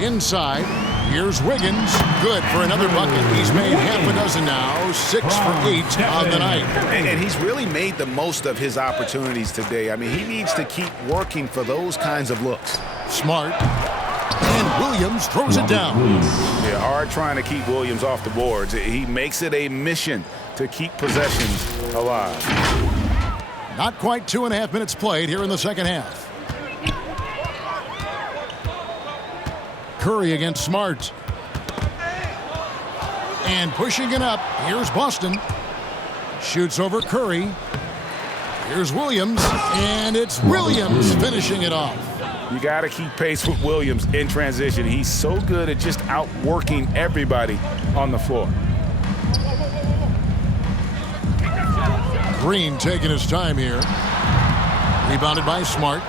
Inside, Here's Wiggins. Good for another bucket. He's made half a dozen now. 6 for 8 on the night. And he's really made the most of his opportunities today. I mean, he needs to keep working for those kinds of looks. Smart. And Williams throws it down. Yeah, hard trying to keep Williams off the boards. He makes it a mission to keep possessions alive. Not quite 2.5 minutes played here in the second half. Curry against Smart. And pushing it up, here's Boston. Shoots over Curry. Here's Williams, and it's Williams finishing it off. You got to keep pace with Williams in transition. He's so good at just outworking everybody on the floor. Green taking his time here. Rebounded by Smart.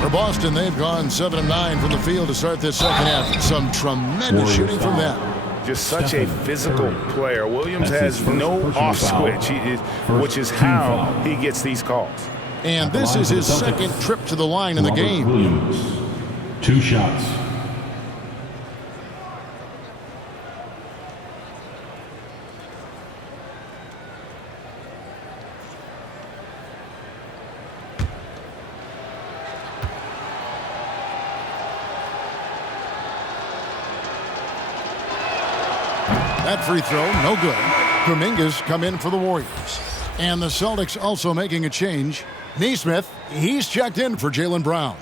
For Boston, they've gone 7 of 9 from the field to start this second half. Some tremendous shooting from them. Just such a physical player. Williams has no off switch, which is how he gets these calls. And this is his second trip to the line in the game. Williams, 2 shots. That free throw, no good. Kuminga's come in for the Warriors. And the Celtics also making a change. Nesmith, he's checked in for Jaylen Brown.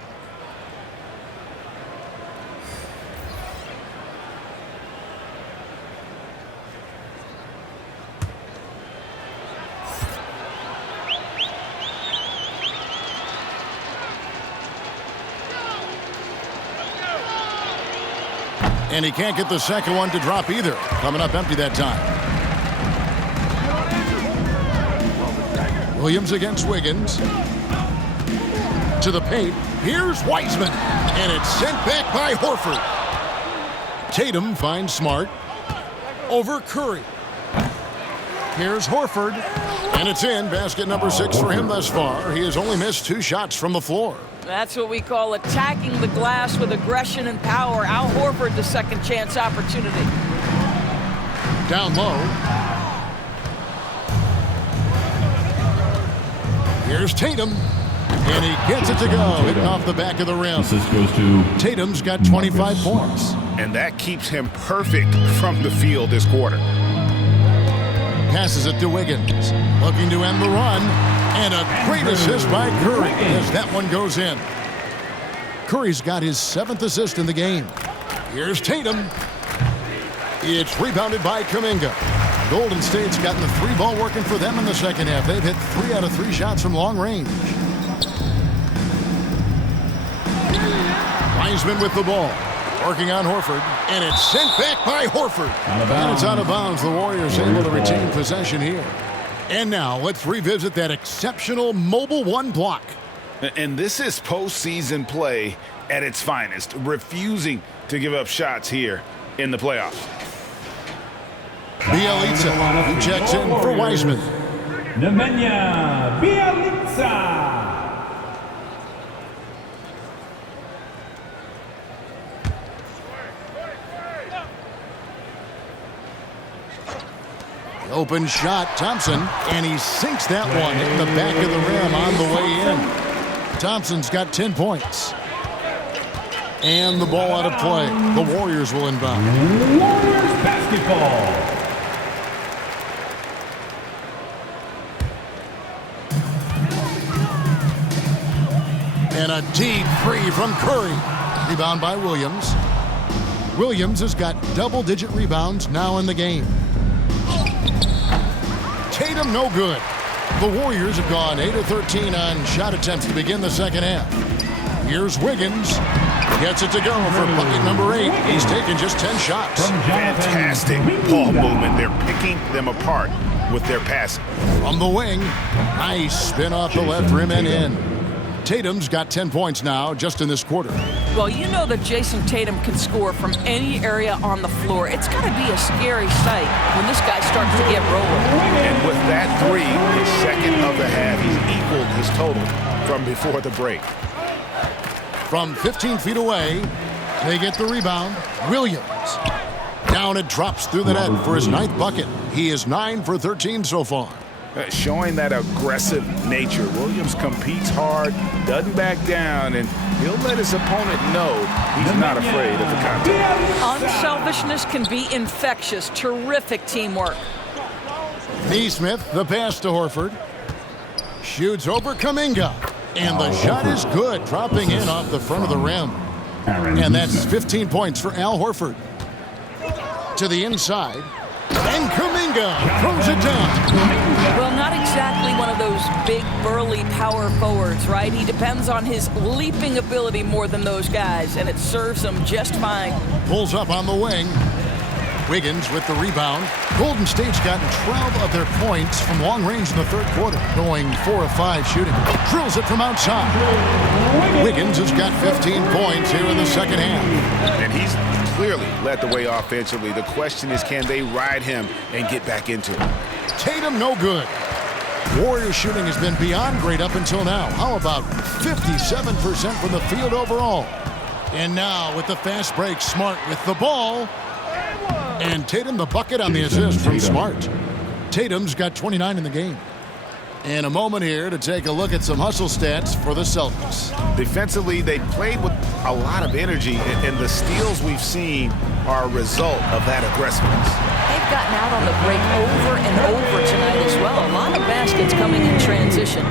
And he can't get the second one to drop either. Coming up empty that time. Williams against Wiggins. To the paint. Here's Wiseman. And it's sent back by Horford. Tatum finds Smart. Over Curry. Here's Horford. And it's in. Basket number 6 for him thus far. He has only missed 2 shots from the floor. That's what we call attacking the glass with aggression and power. Al Horford, the second chance opportunity. Down low. Here's Tatum. And he gets it to go. Hitting off the back of the rim. This goes to Tatum's got 25 points. And that keeps him perfect from the field this quarter. Passes it to Wiggins. Looking to end the run. And a great assist by Curry as that one goes in. Curry's got his 7th assist in the game. Here's Tatum. It's rebounded by Kuminga. Golden State's gotten the 3-ball working for them in the second half. They've hit 3 out of 3 shots from long range. Wiseman with the ball. Working on Horford. And it's sent back by Horford. And it's out of bounds. The Warriors able to retain possession here. And now let's revisit that exceptional mobile 1 block. And this is postseason play at its finest, refusing to give up shots here in the playoffs. Bielitsa, who checks in for Wiseman. Nemanja Bjelica. Open shot, Thompson, and he sinks that one, hitting the back of the rim on the way in. Thompson's got 10 points. And the ball out of play. The Warriors will inbound. Warriors basketball. And a deep free from Curry. Rebound by Williams. Williams has got double-digit rebounds now in the game. Tatum no good. The Warriors have gone 8 of 13 on shot attempts to begin the second half. Here's Wiggins. Gets it to go for bucket number 8. He's taken just 10 shots. Fantastic ball movement. They're picking them apart with their passing. From the wing. Nice spin off the left rim and in. Tatum's got 10 points now just in this quarter. Well, you know that Jason Tatum can score from any area on the floor. It's got to be a scary sight when this guy starts to get rolling. And with that 3, his second of the half, he's equaled his total from before the break. From 15 feet away, They get the rebound. Williams. Down it drops through the net for his 9th bucket. He is 9 for 13 so far. Showing that aggressive nature. Williams competes hard, doesn't back down, and he'll let his opponent know he's not afraid of the contact. Unselfishness can be infectious. Terrific teamwork. Neesmith, the pass to Horford. Shoots over Kuminga. And the shot is good, dropping in off the front of the rim. And that's 15 points for Al Horford. To the inside. And Kuminga throws it down. Well, not exactly one of those big, burly power forwards, right? He depends on his leaping ability more than those guys, and it serves him just fine. Pulls up on the wing. Wiggins with the rebound. Golden State's gotten 12 of their points from long range in the 3rd quarter, going 4 of 5 shooting. Drills it from outside. Wiggins has got 15 points here in the 2nd half. And he's clearly led the way offensively. The question is, can they ride him and get back into it? Tatum, no good. Warriors shooting has been beyond great up until now. How about 57% from the field overall? And now with the fast break, Smart with the ball. And Tatum the bucket on the assist from Smart. Tatum's got 29 in the game. And a moment here to take a look at some hustle stats for the Celtics. Defensively, they played with a lot of energy, and the steals we've seen are a result of that aggressiveness. They've gotten out on the break over and over tonight as well. A lot of baskets coming in transition.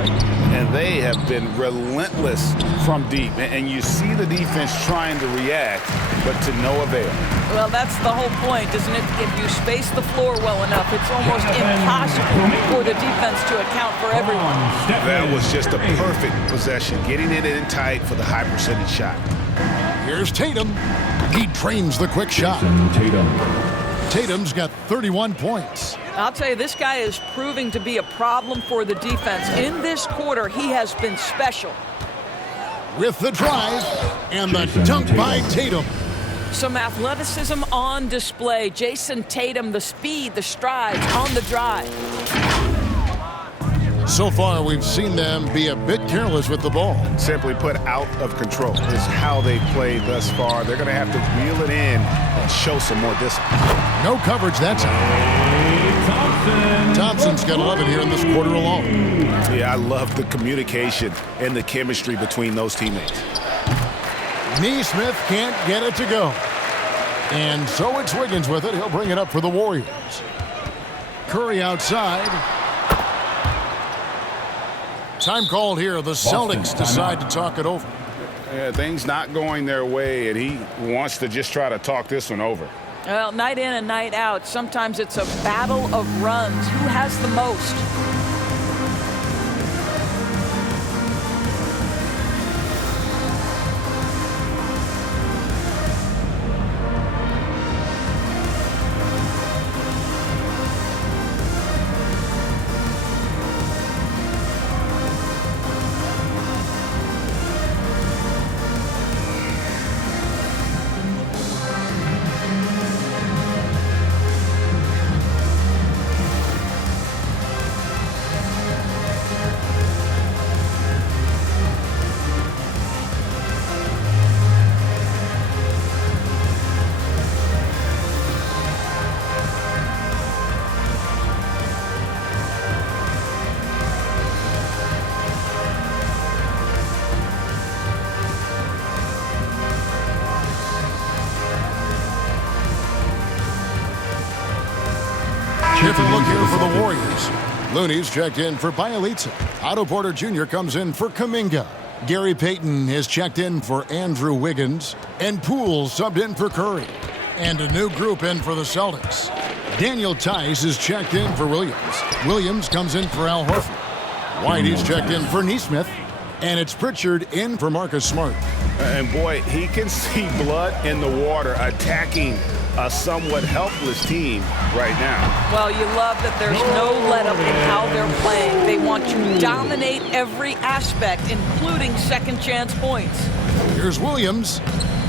And they have been relentless from deep. And you see the defense trying to react, but to no avail. Well, that's the whole point, isn't it? If you space the floor well enough, it's almost impossible for the defense to account for everyone. That was just a perfect possession, getting it in tight for the high percentage shot. Here's Tatum. He trains the quick shot. Tatum's got 31 points. I'll tell you, this guy is proving to be a problem for the defense. In this quarter, he has been special. With the drive and the dunk by Tatum. Some athleticism on display. Jason Tatum, the speed, the strides on the drive. So far, we've seen them be a bit careless with the ball. Simply put, out of control is how they played thus far. They're going to have to reel it in and show some more discipline. No coverage that time. Thompson's got 11 here in this quarter alone. Yeah, I love the communication and the chemistry between those teammates. Neesmith can't get it to go. And so it's Wiggins with it. He'll bring it up for the Warriors. Curry outside. Time called here. The Celtics decide to talk it over. Yeah, things not going their way, and he wants to just try to talk this one over. Well, night in and night out, sometimes it's a battle of runs. Who has the most? Different look here for the Warriors. Looney's checked in for Bielitsa. Otto Porter Jr. comes in for Kuminga. Gary Payton has checked in for Andrew Wiggins. And Poole subbed in for Curry. And a new group in for the Celtics. Daniel Tice is checked in for Williams. Williams comes in for Al Horford. Whitey's checked in for Neesmith. And it's Pritchard in for Marcus Smart. And boy, he can see blood in the water attacking a somewhat helpless team right now. Well, you love that there's no let-up in how they're playing. They want to dominate every aspect, including second chance points. Here's Williams.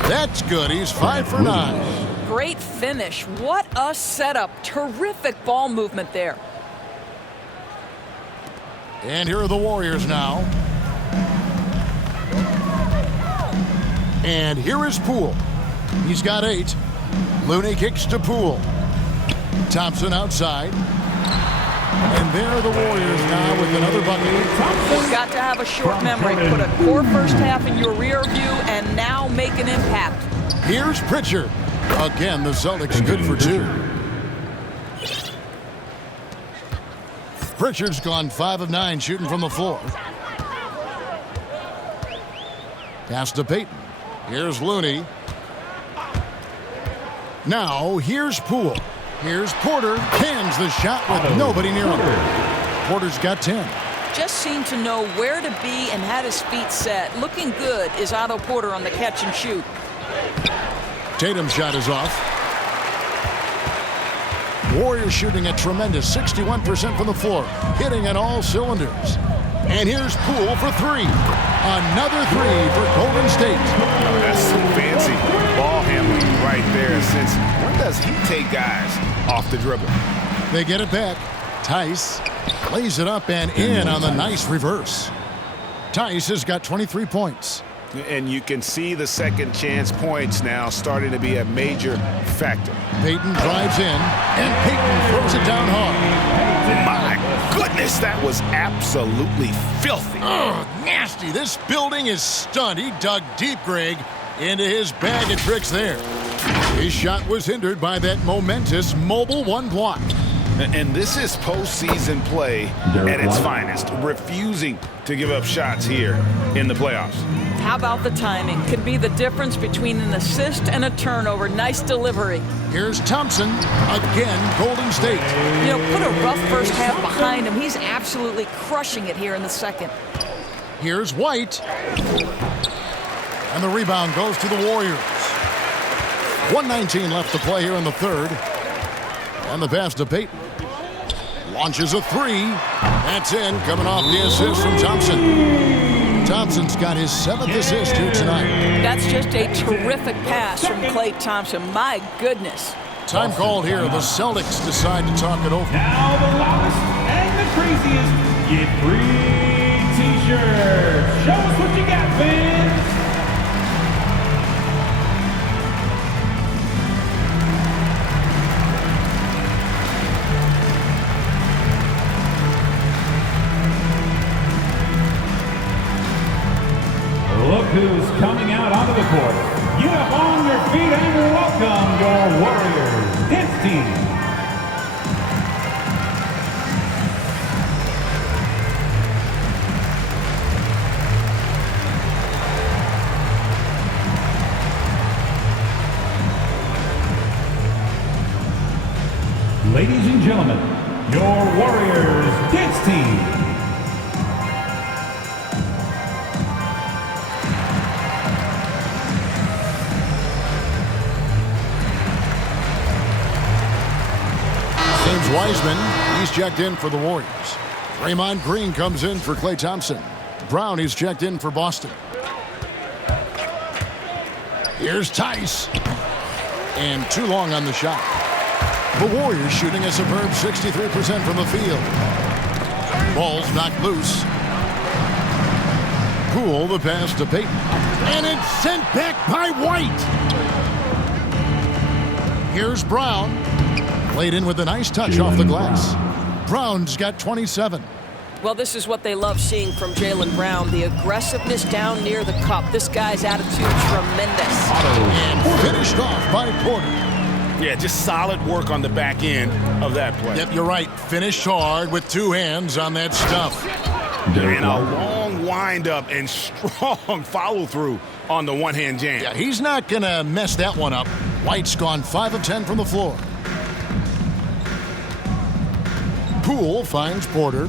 That's good. He's 5 for 9. Great finish. What a setup. Terrific ball movement there. And here are the Warriors now. And here is Poole. He's got 8. Looney kicks to Poole. Thompson outside. And there are the Warriors now with another bucket. You've got to have a short memory. Put a core first half in your rear view and now make an impact. Here's Pritchard. Again, the Celtics good for 2. Pritchard's gone 5 of 9 shooting from the floor. Pass to Payton. Here's Looney. Now, here's Poole. Here's Porter. Cans the shot with nobody near him. Porter's got 10. Just seemed to know where to be and had his feet set. Looking good is Otto Porter on the catch and shoot. Tatum's shot is off. Warriors shooting a tremendous 61% from the floor, hitting on all cylinders. And here's Poole for 3. Another 3 for Golden State. That's some fancy ball handling right there, since when does he take guys off the dribble? They get it back. Tice lays it up and in on the nice reverse. Tice has got 23 points. And you can see the second chance points now starting to be a major factor. Payton drives in, and Payton throws it down hard. My goodness, that was absolutely filthy. Ugh, nasty. This building is stunned. He dug deep, Greg, into his bag of tricks there. His shot was hindered by that momentous mobile 1 block. And this is postseason play at its finest, refusing to give up shots here in the playoffs. How about the timing? Could be the difference between an assist and a turnover. Nice delivery. Here's Thompson. Again, Golden State. You know, put a rough first half behind him. He's absolutely crushing it here in the second. Here's White. And the rebound goes to the Warriors. 1:19 left to play here in the third. And the pass to Payton. Launches a 3. That's in, coming off the assist from Thompson. Thompson's got his 7th assist here tonight. That's just a terrific pass from Klay Thompson. My goodness. Time called here. The Celtics decide to talk it over. Now the loudest and the craziest get free t-shirts. Show us what you got, fans. Look who's coming out onto the court. Get up on your feet and welcome your Warriors Dance Team. Ladies and gentlemen, your Warriors Dance Team. Wiseman, he's checked in for the Warriors. Draymond Green comes in for Klay Thompson. Brown, he's checked in for Boston. Here's Tice. And too long on the shot. The Warriors shooting a superb 63% from the field. Ball's knocked loose. Poole, the pass to Payton. And it's sent back by White. Here's Brown. Played in with a nice touch off the glass. Brown's got 27. Well, this is what they love seeing from Jaylen Brown, the aggressiveness down near the cup. This guy's attitude, tremendous. And finished off by Porter. Yeah, just solid work on the back end of that play. Yep, you're right. Finished hard with 2 hands on that stuff. And a long windup and strong follow-through on the one-hand jam. Yeah, he's not going to mess that one up. White's gone 5 of 10 from the floor. Poole finds Porter.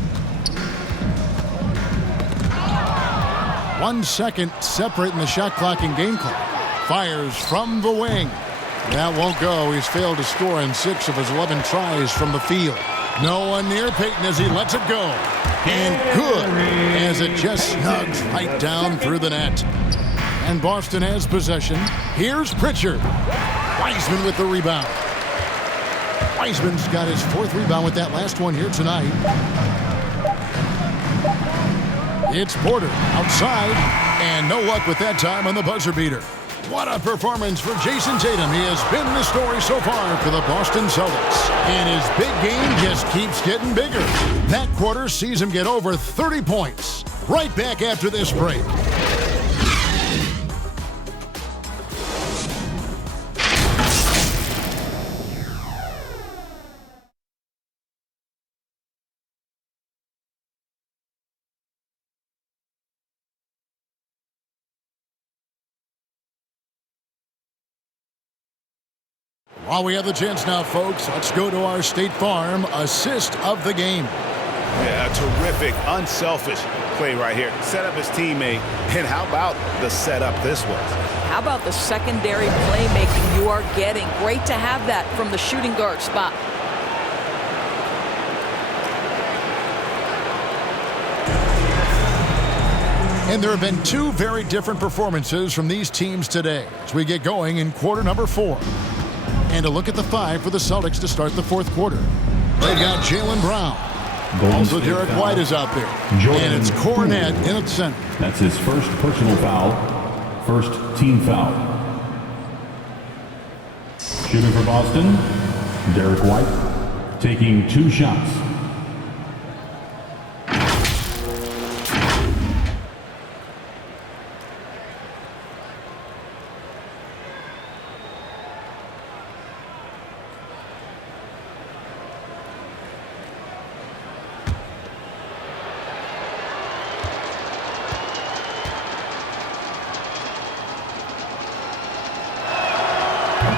1 second separating the shot clock and game clock. Fires from the wing. That won't go. He's failed to score in 6 of his 11 tries from the field. No one near Payton as he lets it go. And good as it just snugs right down through the net. And Boston has possession. Here's Pritchard. Wiseman with the rebound. Wiseman's got his 4th rebound with that last one here tonight. It's Porter outside, and no luck with that time on the buzzer beater. What a performance for Jason Tatum. He has been the story so far for the Boston Celtics. And his big game just keeps getting bigger. That quarter sees him get over 30 points. Right back after this break. While we have the chance now, folks, let's go to our State Farm assist of the game. Yeah, a terrific, unselfish play right here. Set up his teammate, and how about the setup this was? How about the secondary playmaking you are getting? Great to have that from the shooting guard spot. And there have been two very different performances from these teams today as we get going in quarter number 4. And a look at the 5 for the Celtics to start the fourth quarter. They got Jaylen Brown. Also, Derek White is out there. And it's Cornette in at center. That's his first personal foul. First team foul. Shooting for Boston, Derek White, taking 2 shots.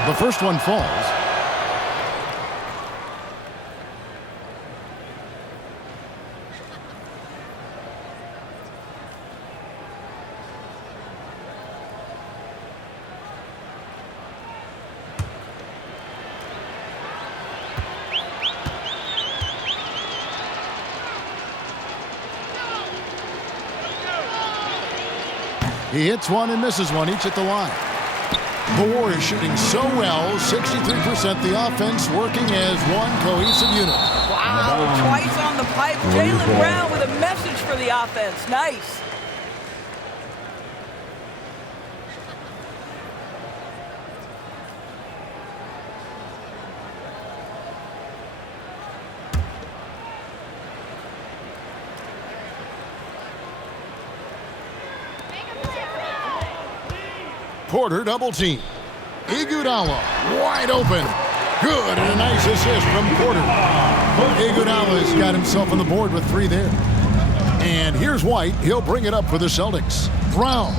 The first one falls. He hits one and misses one, each at the line. The Warriors shooting so well, 63%. The offense working as one cohesive unit. Wow, twice on the pipe. Jaylen Brown with a message for the offense. Nice. Porter double team. Iguodala wide open. Good, and a nice assist from Porter. Iguodala's got himself on the board with 3 there. And here's White. He'll bring it up for the Celtics. Brown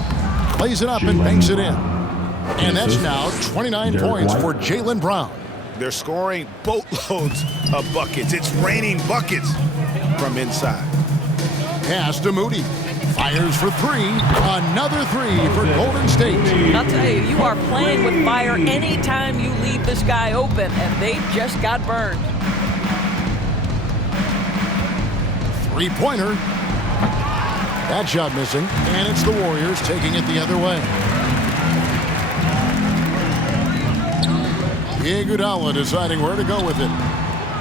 plays it up and banks it in. And that's now 29 points for Jaylen Brown. They're scoring boatloads of buckets. It's raining buckets from inside. Pass to Moody. Fires for 3. Another 3 for Golden State. I'll tell you, you are playing with fire anytime you leave this guy open, and they just got burned. 3-pointer. That shot missing, and it's the Warriors taking it the other way. Iguodala deciding where to go with it.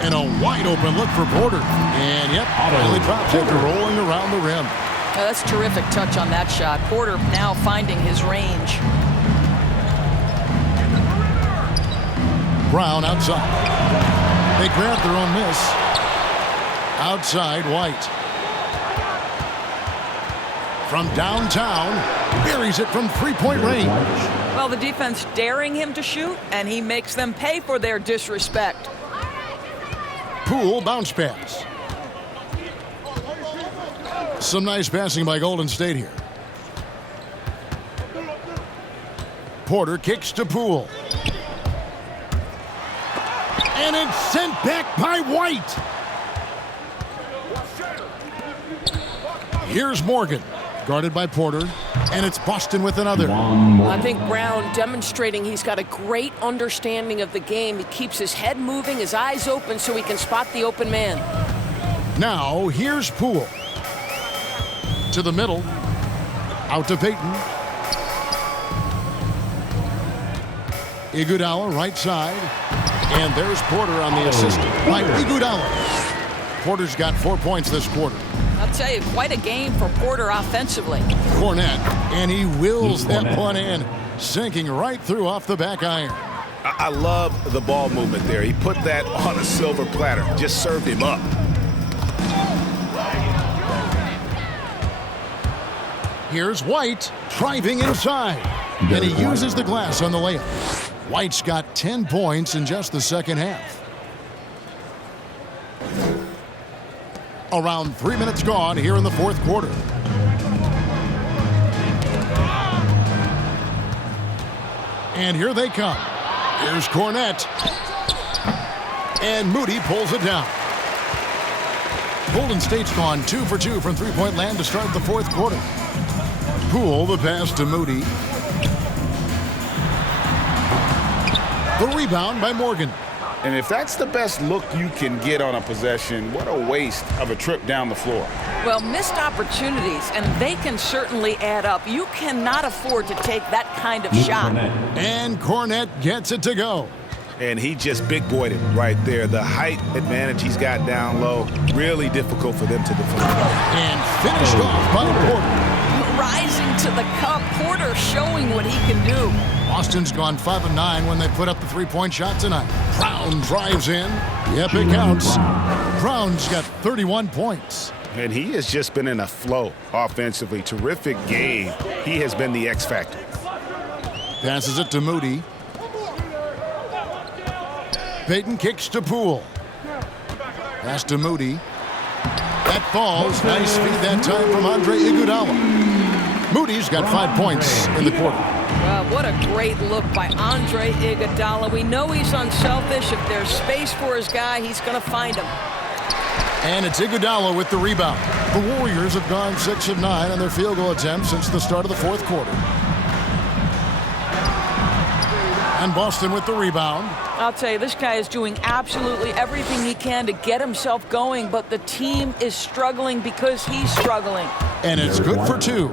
And a wide open look for Porter. And yep, finally drops after rolling around the rim. Oh, that's a terrific touch on that shot. Porter now finding his range. Brown outside. They grab their own miss. Outside, White. From downtown, buries it from 3-point range. Well, the defense daring him to shoot, and he makes them pay for their disrespect. Poole bounce pass. Some nice passing by Golden State here. Porter kicks to Poole. And it's sent back by White. Here's Morgan, guarded by Porter, and it's Boston with another. I think Brown demonstrating he's got a great understanding of the game. He keeps his head moving, his eyes open so he can spot the open man. Now, here's Poole. To the middle. Out to Payton. Iguodala right side. And there's Porter on the assist by Iguodala. Porter's got 4 points this quarter. I'll tell you, quite a game for Porter offensively. Cornette, and he wills that one in. sinking right through off the back iron. I love the ball movement there. He put that on a silver platter, just served him up. Here's White driving inside, and he uses the glass on the layup. White's got 10 points in just the second half. Around 3 minutes gone here in the fourth quarter. And here they come. Here's Cornette. And Moody pulls it down. Golden State's gone 2 for 2 from three-point land to start the fourth quarter. Poole, the pass to Moody. The rebound by Morgan. And if that's the best look you can get on a possession, what a waste of a trip down the floor. Well, missed opportunities, and they can certainly add up. You cannot afford to take that kind of shot. And Cornette gets it to go. And he just big-boyed it right there. The height advantage he's got down low, really difficult for them to defend. And finished off by Porter. Rising to the cup, Porter showing what he can do. Boston's gone 5 of 9 when they put up the three-point shot tonight. Brown drives in. Yep, it counts. Brown's got 31 points. And he has just been in a flow offensively. Terrific game. He has been the X factor. Passes it to Moody. Payton kicks to Poole. Pass to Moody. That falls. Nice feed that time from Andre Iguodala. Moody's got 5 points in the quarter. Well, what a great look by Andre Iguodala. We know he's unselfish. If there's space for his guy, he's going to find him. And it's Iguodala with the rebound. The Warriors have gone 6 of 9 on their field goal attempts since the start of the fourth quarter. And Boston with the rebound. I'll tell you, this guy is doing absolutely everything he can to get himself going, but the team is struggling because he's struggling. And it's good for 2.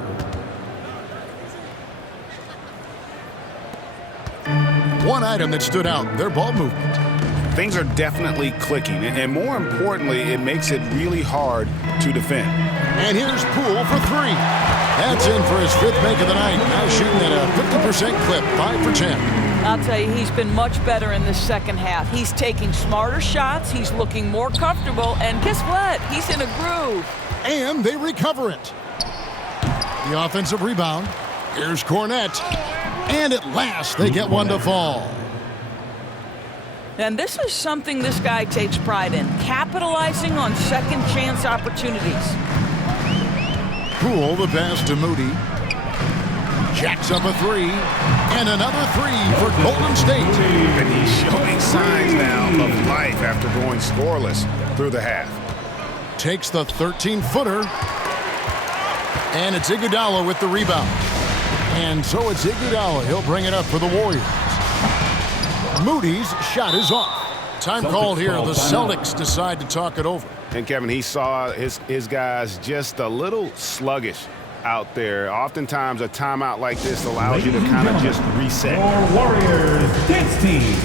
One item that stood out, their ball movement. Things are definitely clicking, and more importantly, it makes it really hard to defend. And here's Poole for 3. That's in for his 5th make of the night. Now shooting at a 50% clip, 5 for 10. I'll tell you, he's been much better in the second half. He's taking smarter shots, he's looking more comfortable, and guess what? He's in a groove. And they recover it. The offensive rebound. Here's Cornette. And at last, they get one to fall. And this is something this guy takes pride in, capitalizing on second chance opportunities. Poole, the pass to Moody. Jacks up a 3. And another 3 for Golden State. And he's showing signs now of life after going scoreless through the half. Takes the 13-footer. And it's Iguodala with the rebound. And so it's Iguodala. He'll bring it up for the Warriors. Moody's shot is off. Time called here. The Celtics decide to talk it over. And Kevin, he saw his guys just a little sluggish out there. Oftentimes a timeout like this allows you to kind of just reset. Your Warriors dance team.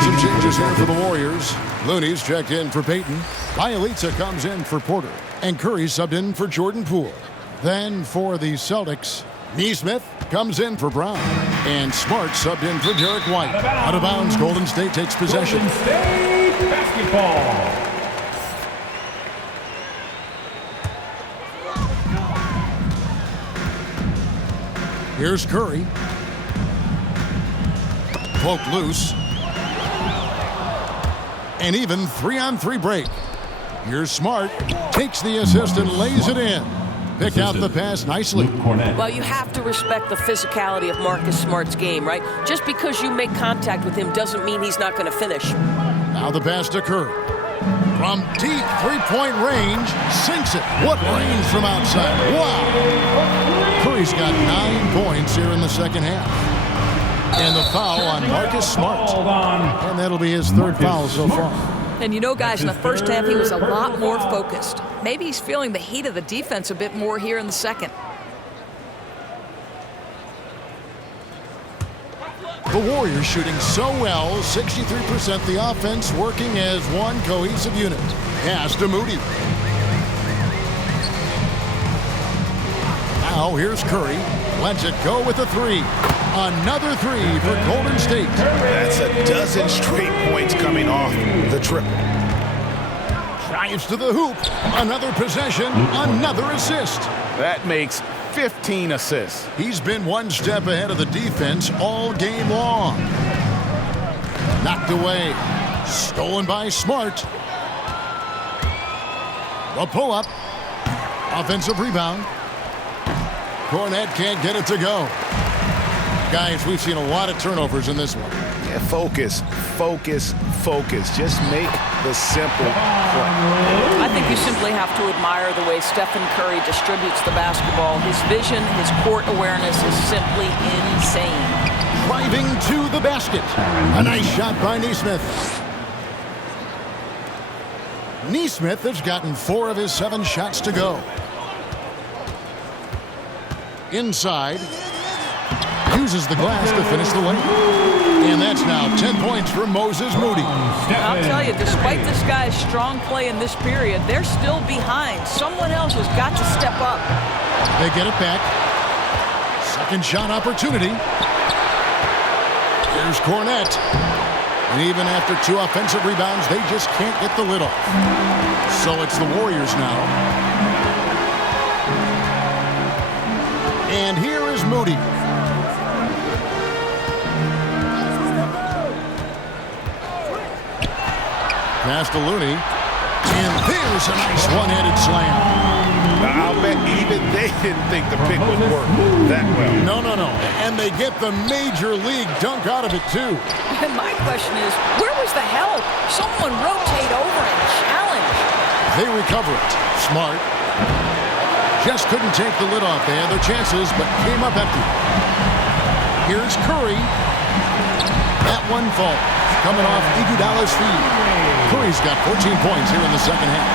Some changes here for the Warriors. Looney's checked in for Payton. Bielitsa comes in for Porter. And Curry subbed in for Jordan Poole. Then for the Celtics, Neesmith comes in for Brown. And Smart subbed in for Derek White. Out of bounds, Golden State takes possession. Golden State basketball. Here's Curry. Poked loose. An even 3-on-3 break. Here's Smart. Takes the assist and lays it in. Pick out the pass nicely. Well, you have to respect the physicality of Marcus Smart's game, right? Just because you make contact with him doesn't mean he's not going to finish. Now the pass to Curry. From deep three-point range, sinks it. What range from outside? Wow! Curry's got 9 points here in the second half. And the foul on Marcus Smart. And that'll be his third foul so far. And you know, guys, in the first half, he was a lot more focused. Maybe he's feeling the heat of the defense a bit more here in the second. The Warriors shooting so well, 63% the offense, working as one cohesive unit. Pass to Moody. Now here's Curry. Lets it go with a three. Another three for Golden State. That's a dozen straight points coming off the triple. Drives to the hoop. Another possession. Another assist. That makes 15 assists. He's been one step ahead of the defense all game long. Knocked away. Stolen by Smart. The pull-up. Offensive rebound. Cornette can't get it to go. Guys, we've seen a lot of turnovers in this one. Yeah, focus. Just make the simple play. I think you simply have to admire the way Stephen Curry distributes the basketball. His vision, his court awareness is simply insane. Driving to the basket. A nice shot by Nesmith. Nesmith has gotten 4 of his 7 shots to go. Inside. Uses the glass to finish the lane. And that's now 10 points for Moses Moody. I'll tell you, despite this guy's strong play in this period, they're still behind. Someone else has got to step up. They get it back. Second shot opportunity. Here's Cornette. And even after 2 offensive rebounds, they just can't get the lid off. So it's the Warriors now. And here is Moody. Pass to Looney. And there's a nice one-handed slam. Now, I'll bet even they didn't think the pick would work that well. No. And they get the major league dunk out of it, too. And my question is, where was the help? Someone rotate over and challenge. They recover it. Smart. Just couldn't take the lid off. They had their chances, but came up empty. Here's Curry. That one falls. Coming off Iguodala's feed. Curry's got 14 points here in the second half.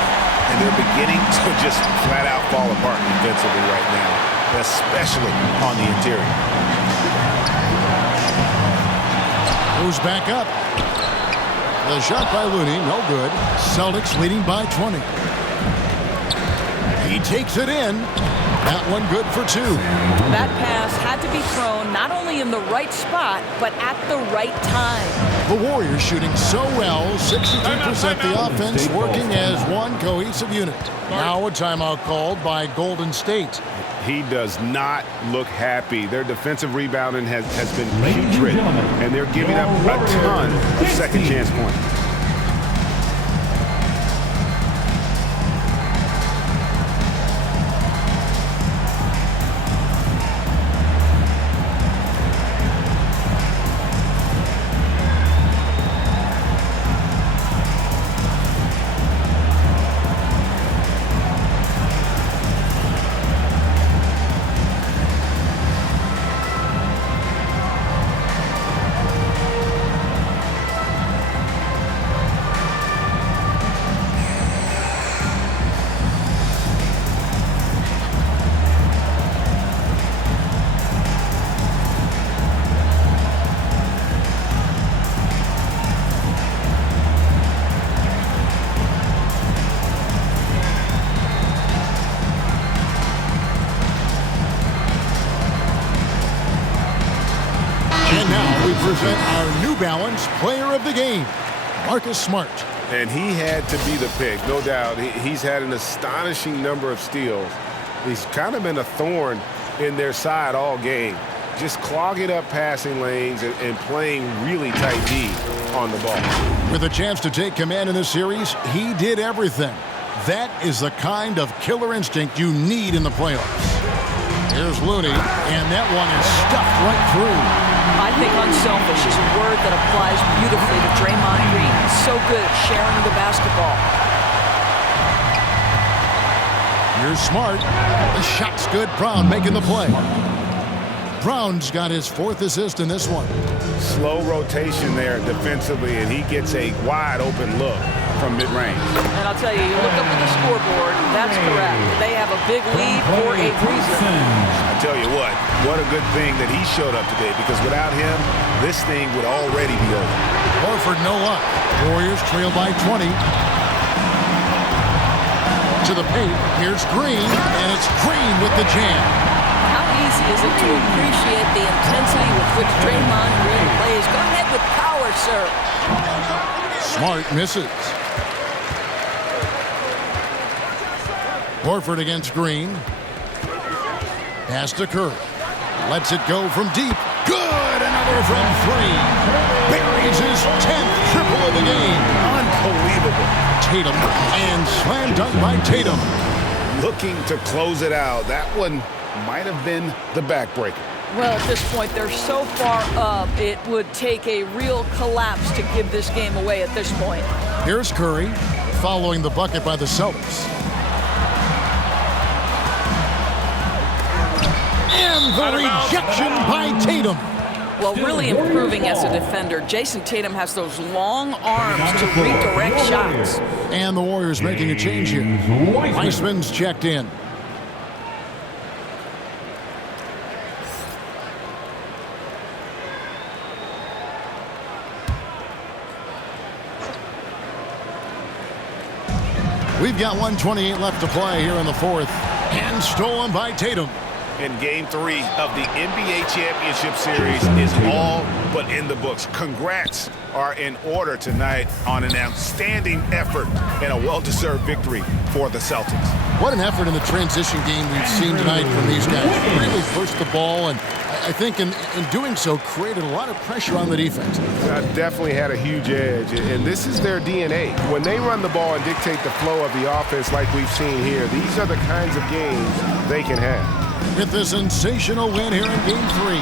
And they're beginning to just flat out fall apart defensively right now, especially on the interior. Moves back up. The shot by Looney, no good. Celtics leading by 20. He takes it in. That one good for 2. That pass had to be thrown not only in the right spot, but at the right time. The Warriors shooting so well, 63% the offense, working as one cohesive unit. Now a timeout called by Golden State. He does not look happy. Their defensive rebounding has been putrid, and they're giving up a ton of second chance points. And now we present our New Balance Player of the Game, Marcus Smart. And he had to be the pick, no doubt. He's had an astonishing number of steals. He's kind of been a thorn in their side all game, just clogging up passing lanes and playing really tight D. on the ball. With a chance to take command in this series, he did everything. That is the kind of killer instinct you need in the playoffs. Here's Looney, and that one is stuffed right through. I think unselfish is a word that applies beautifully to Draymond Green. He's so good at sharing the basketball. Here's Smart. The shot's good. Brown making the play. Brown's got his 4th assist in this one. Slow rotation there defensively, and he gets a wide open look from mid-range. And I'll tell you, you look up at the scoreboard, that's correct. They have a big lead for a reason. I tell you what a good thing that he showed up today, because without him, this thing would already be over. Horford no luck. Warriors trail by 20. To the paint, here's Green, and it's Green with the jam. How easy is it to appreciate the intensity with which Draymond Green plays? Go ahead with power, sir. Smart misses. Horford against Green. Pass to Curry. Lets it go from deep. Good! Another from 3. Buries his 10th triple of the game. Unbelievable. Tatum, and slam dunk by Tatum. Looking to close it out. That one might have been the backbreaker. Well, at this point, they're so far up, it would take a real collapse to give this game away at this point. Here's Curry, following the bucket by the Celtics. And the rejection by Tatum. Well, really improving as a defender. Jason Tatum has those long arms to redirect shots. And the Warriors making a change here. Weissman's checked in. We've got 1:28 left to play here in the 4th. And stolen by Tatum. And Game 3 of the NBA Championship Series is all but in the books. Congrats are in order tonight on an outstanding effort and a well-deserved victory for the Celtics. What an effort in the transition game we've seen tonight from these guys. Really pushed the ball, and I think in doing so created a lot of pressure on the defense. Definitely had a huge edge, and this is their DNA. When they run the ball and dictate the flow of the offense like we've seen here, these are the kinds of games they can have. With a sensational win here in Game 3,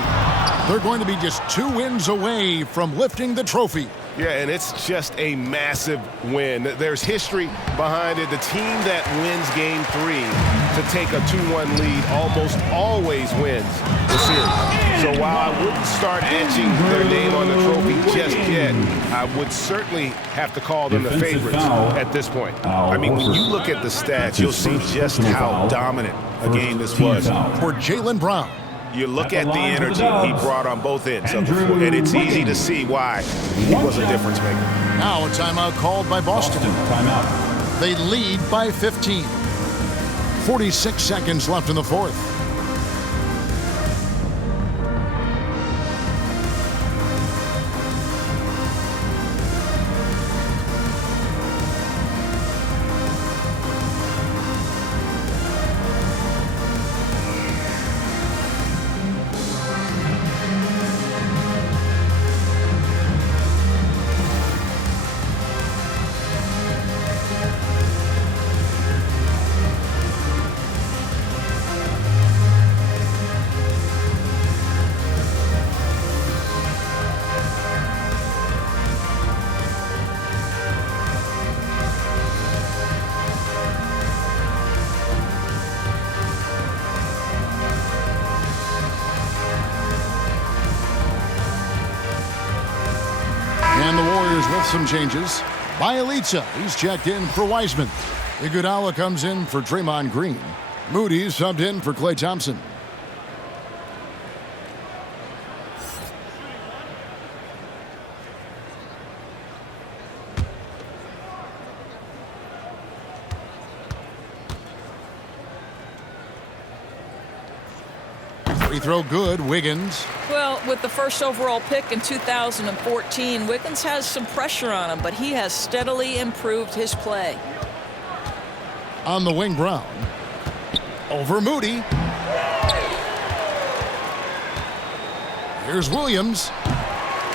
they're going to be just 2 wins away from lifting the trophy. Yeah, and it's just a massive win. There's history behind it. The team that wins Game 3 to take a 2-1 lead almost always wins the series. So while I wouldn't start etching their name on the trophy just yet, I would certainly have to call them the favorites at this point. I mean, when you look at the stats, you'll see just how dominant a game this was. For Jaylen Brown. You look at the energy he brought on both ends of the floor, and it's easy to see why he was a difference maker. Now a timeout called by Boston. Timeout. They lead by 15. 46 seconds left in the 4th. And the Warriors with some changes. Bielitsa, he's checked in for Wiseman. Iguodala comes in for Draymond Green. Moody's subbed in for Klay Thompson. Free throw good, Wiggins. Well, with the first overall pick in 2014, Wiggins has some pressure on him, but he has steadily improved his play. On the wing, Brown. Over Moody. Here's Williams.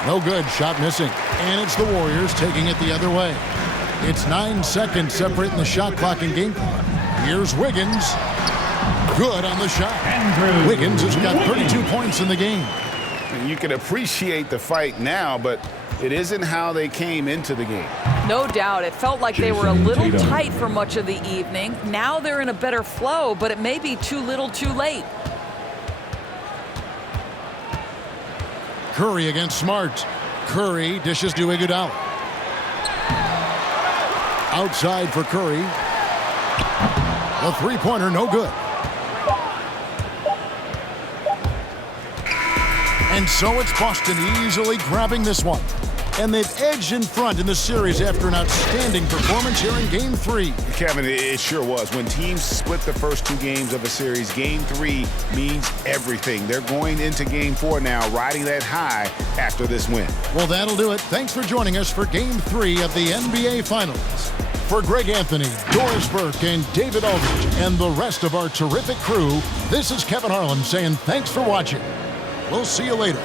No good. Shot missing. And it's the Warriors taking it the other way. It's 9 seconds separating the shot clock and game clock. Here's Wiggins. Good on the shot. Wiggins has got 32 points in the game. You can appreciate the fight now, but it isn't how they came into the game. No doubt. It felt like they were a little tight for much of the evening. Now they're in a better flow, but it may be too little too late. Curry against Smart. Curry dishes to Iguodala. Outside for Curry. The three-pointer, no good. And so it's Boston easily grabbing this one. And they've edged in front in the series after an outstanding performance here in Game 3. Kevin, it sure was. When teams split the first 2 games of a series, Game 3 means everything. They're going into Game 4 now, riding that high after this win. Well, that'll do it. Thanks for joining us for Game 3 of the NBA Finals. For Greg Anthony, Doris Burke, and David Aldridge, and the rest of our terrific crew, this is Kevin Harlan saying thanks for watching. We'll see you later.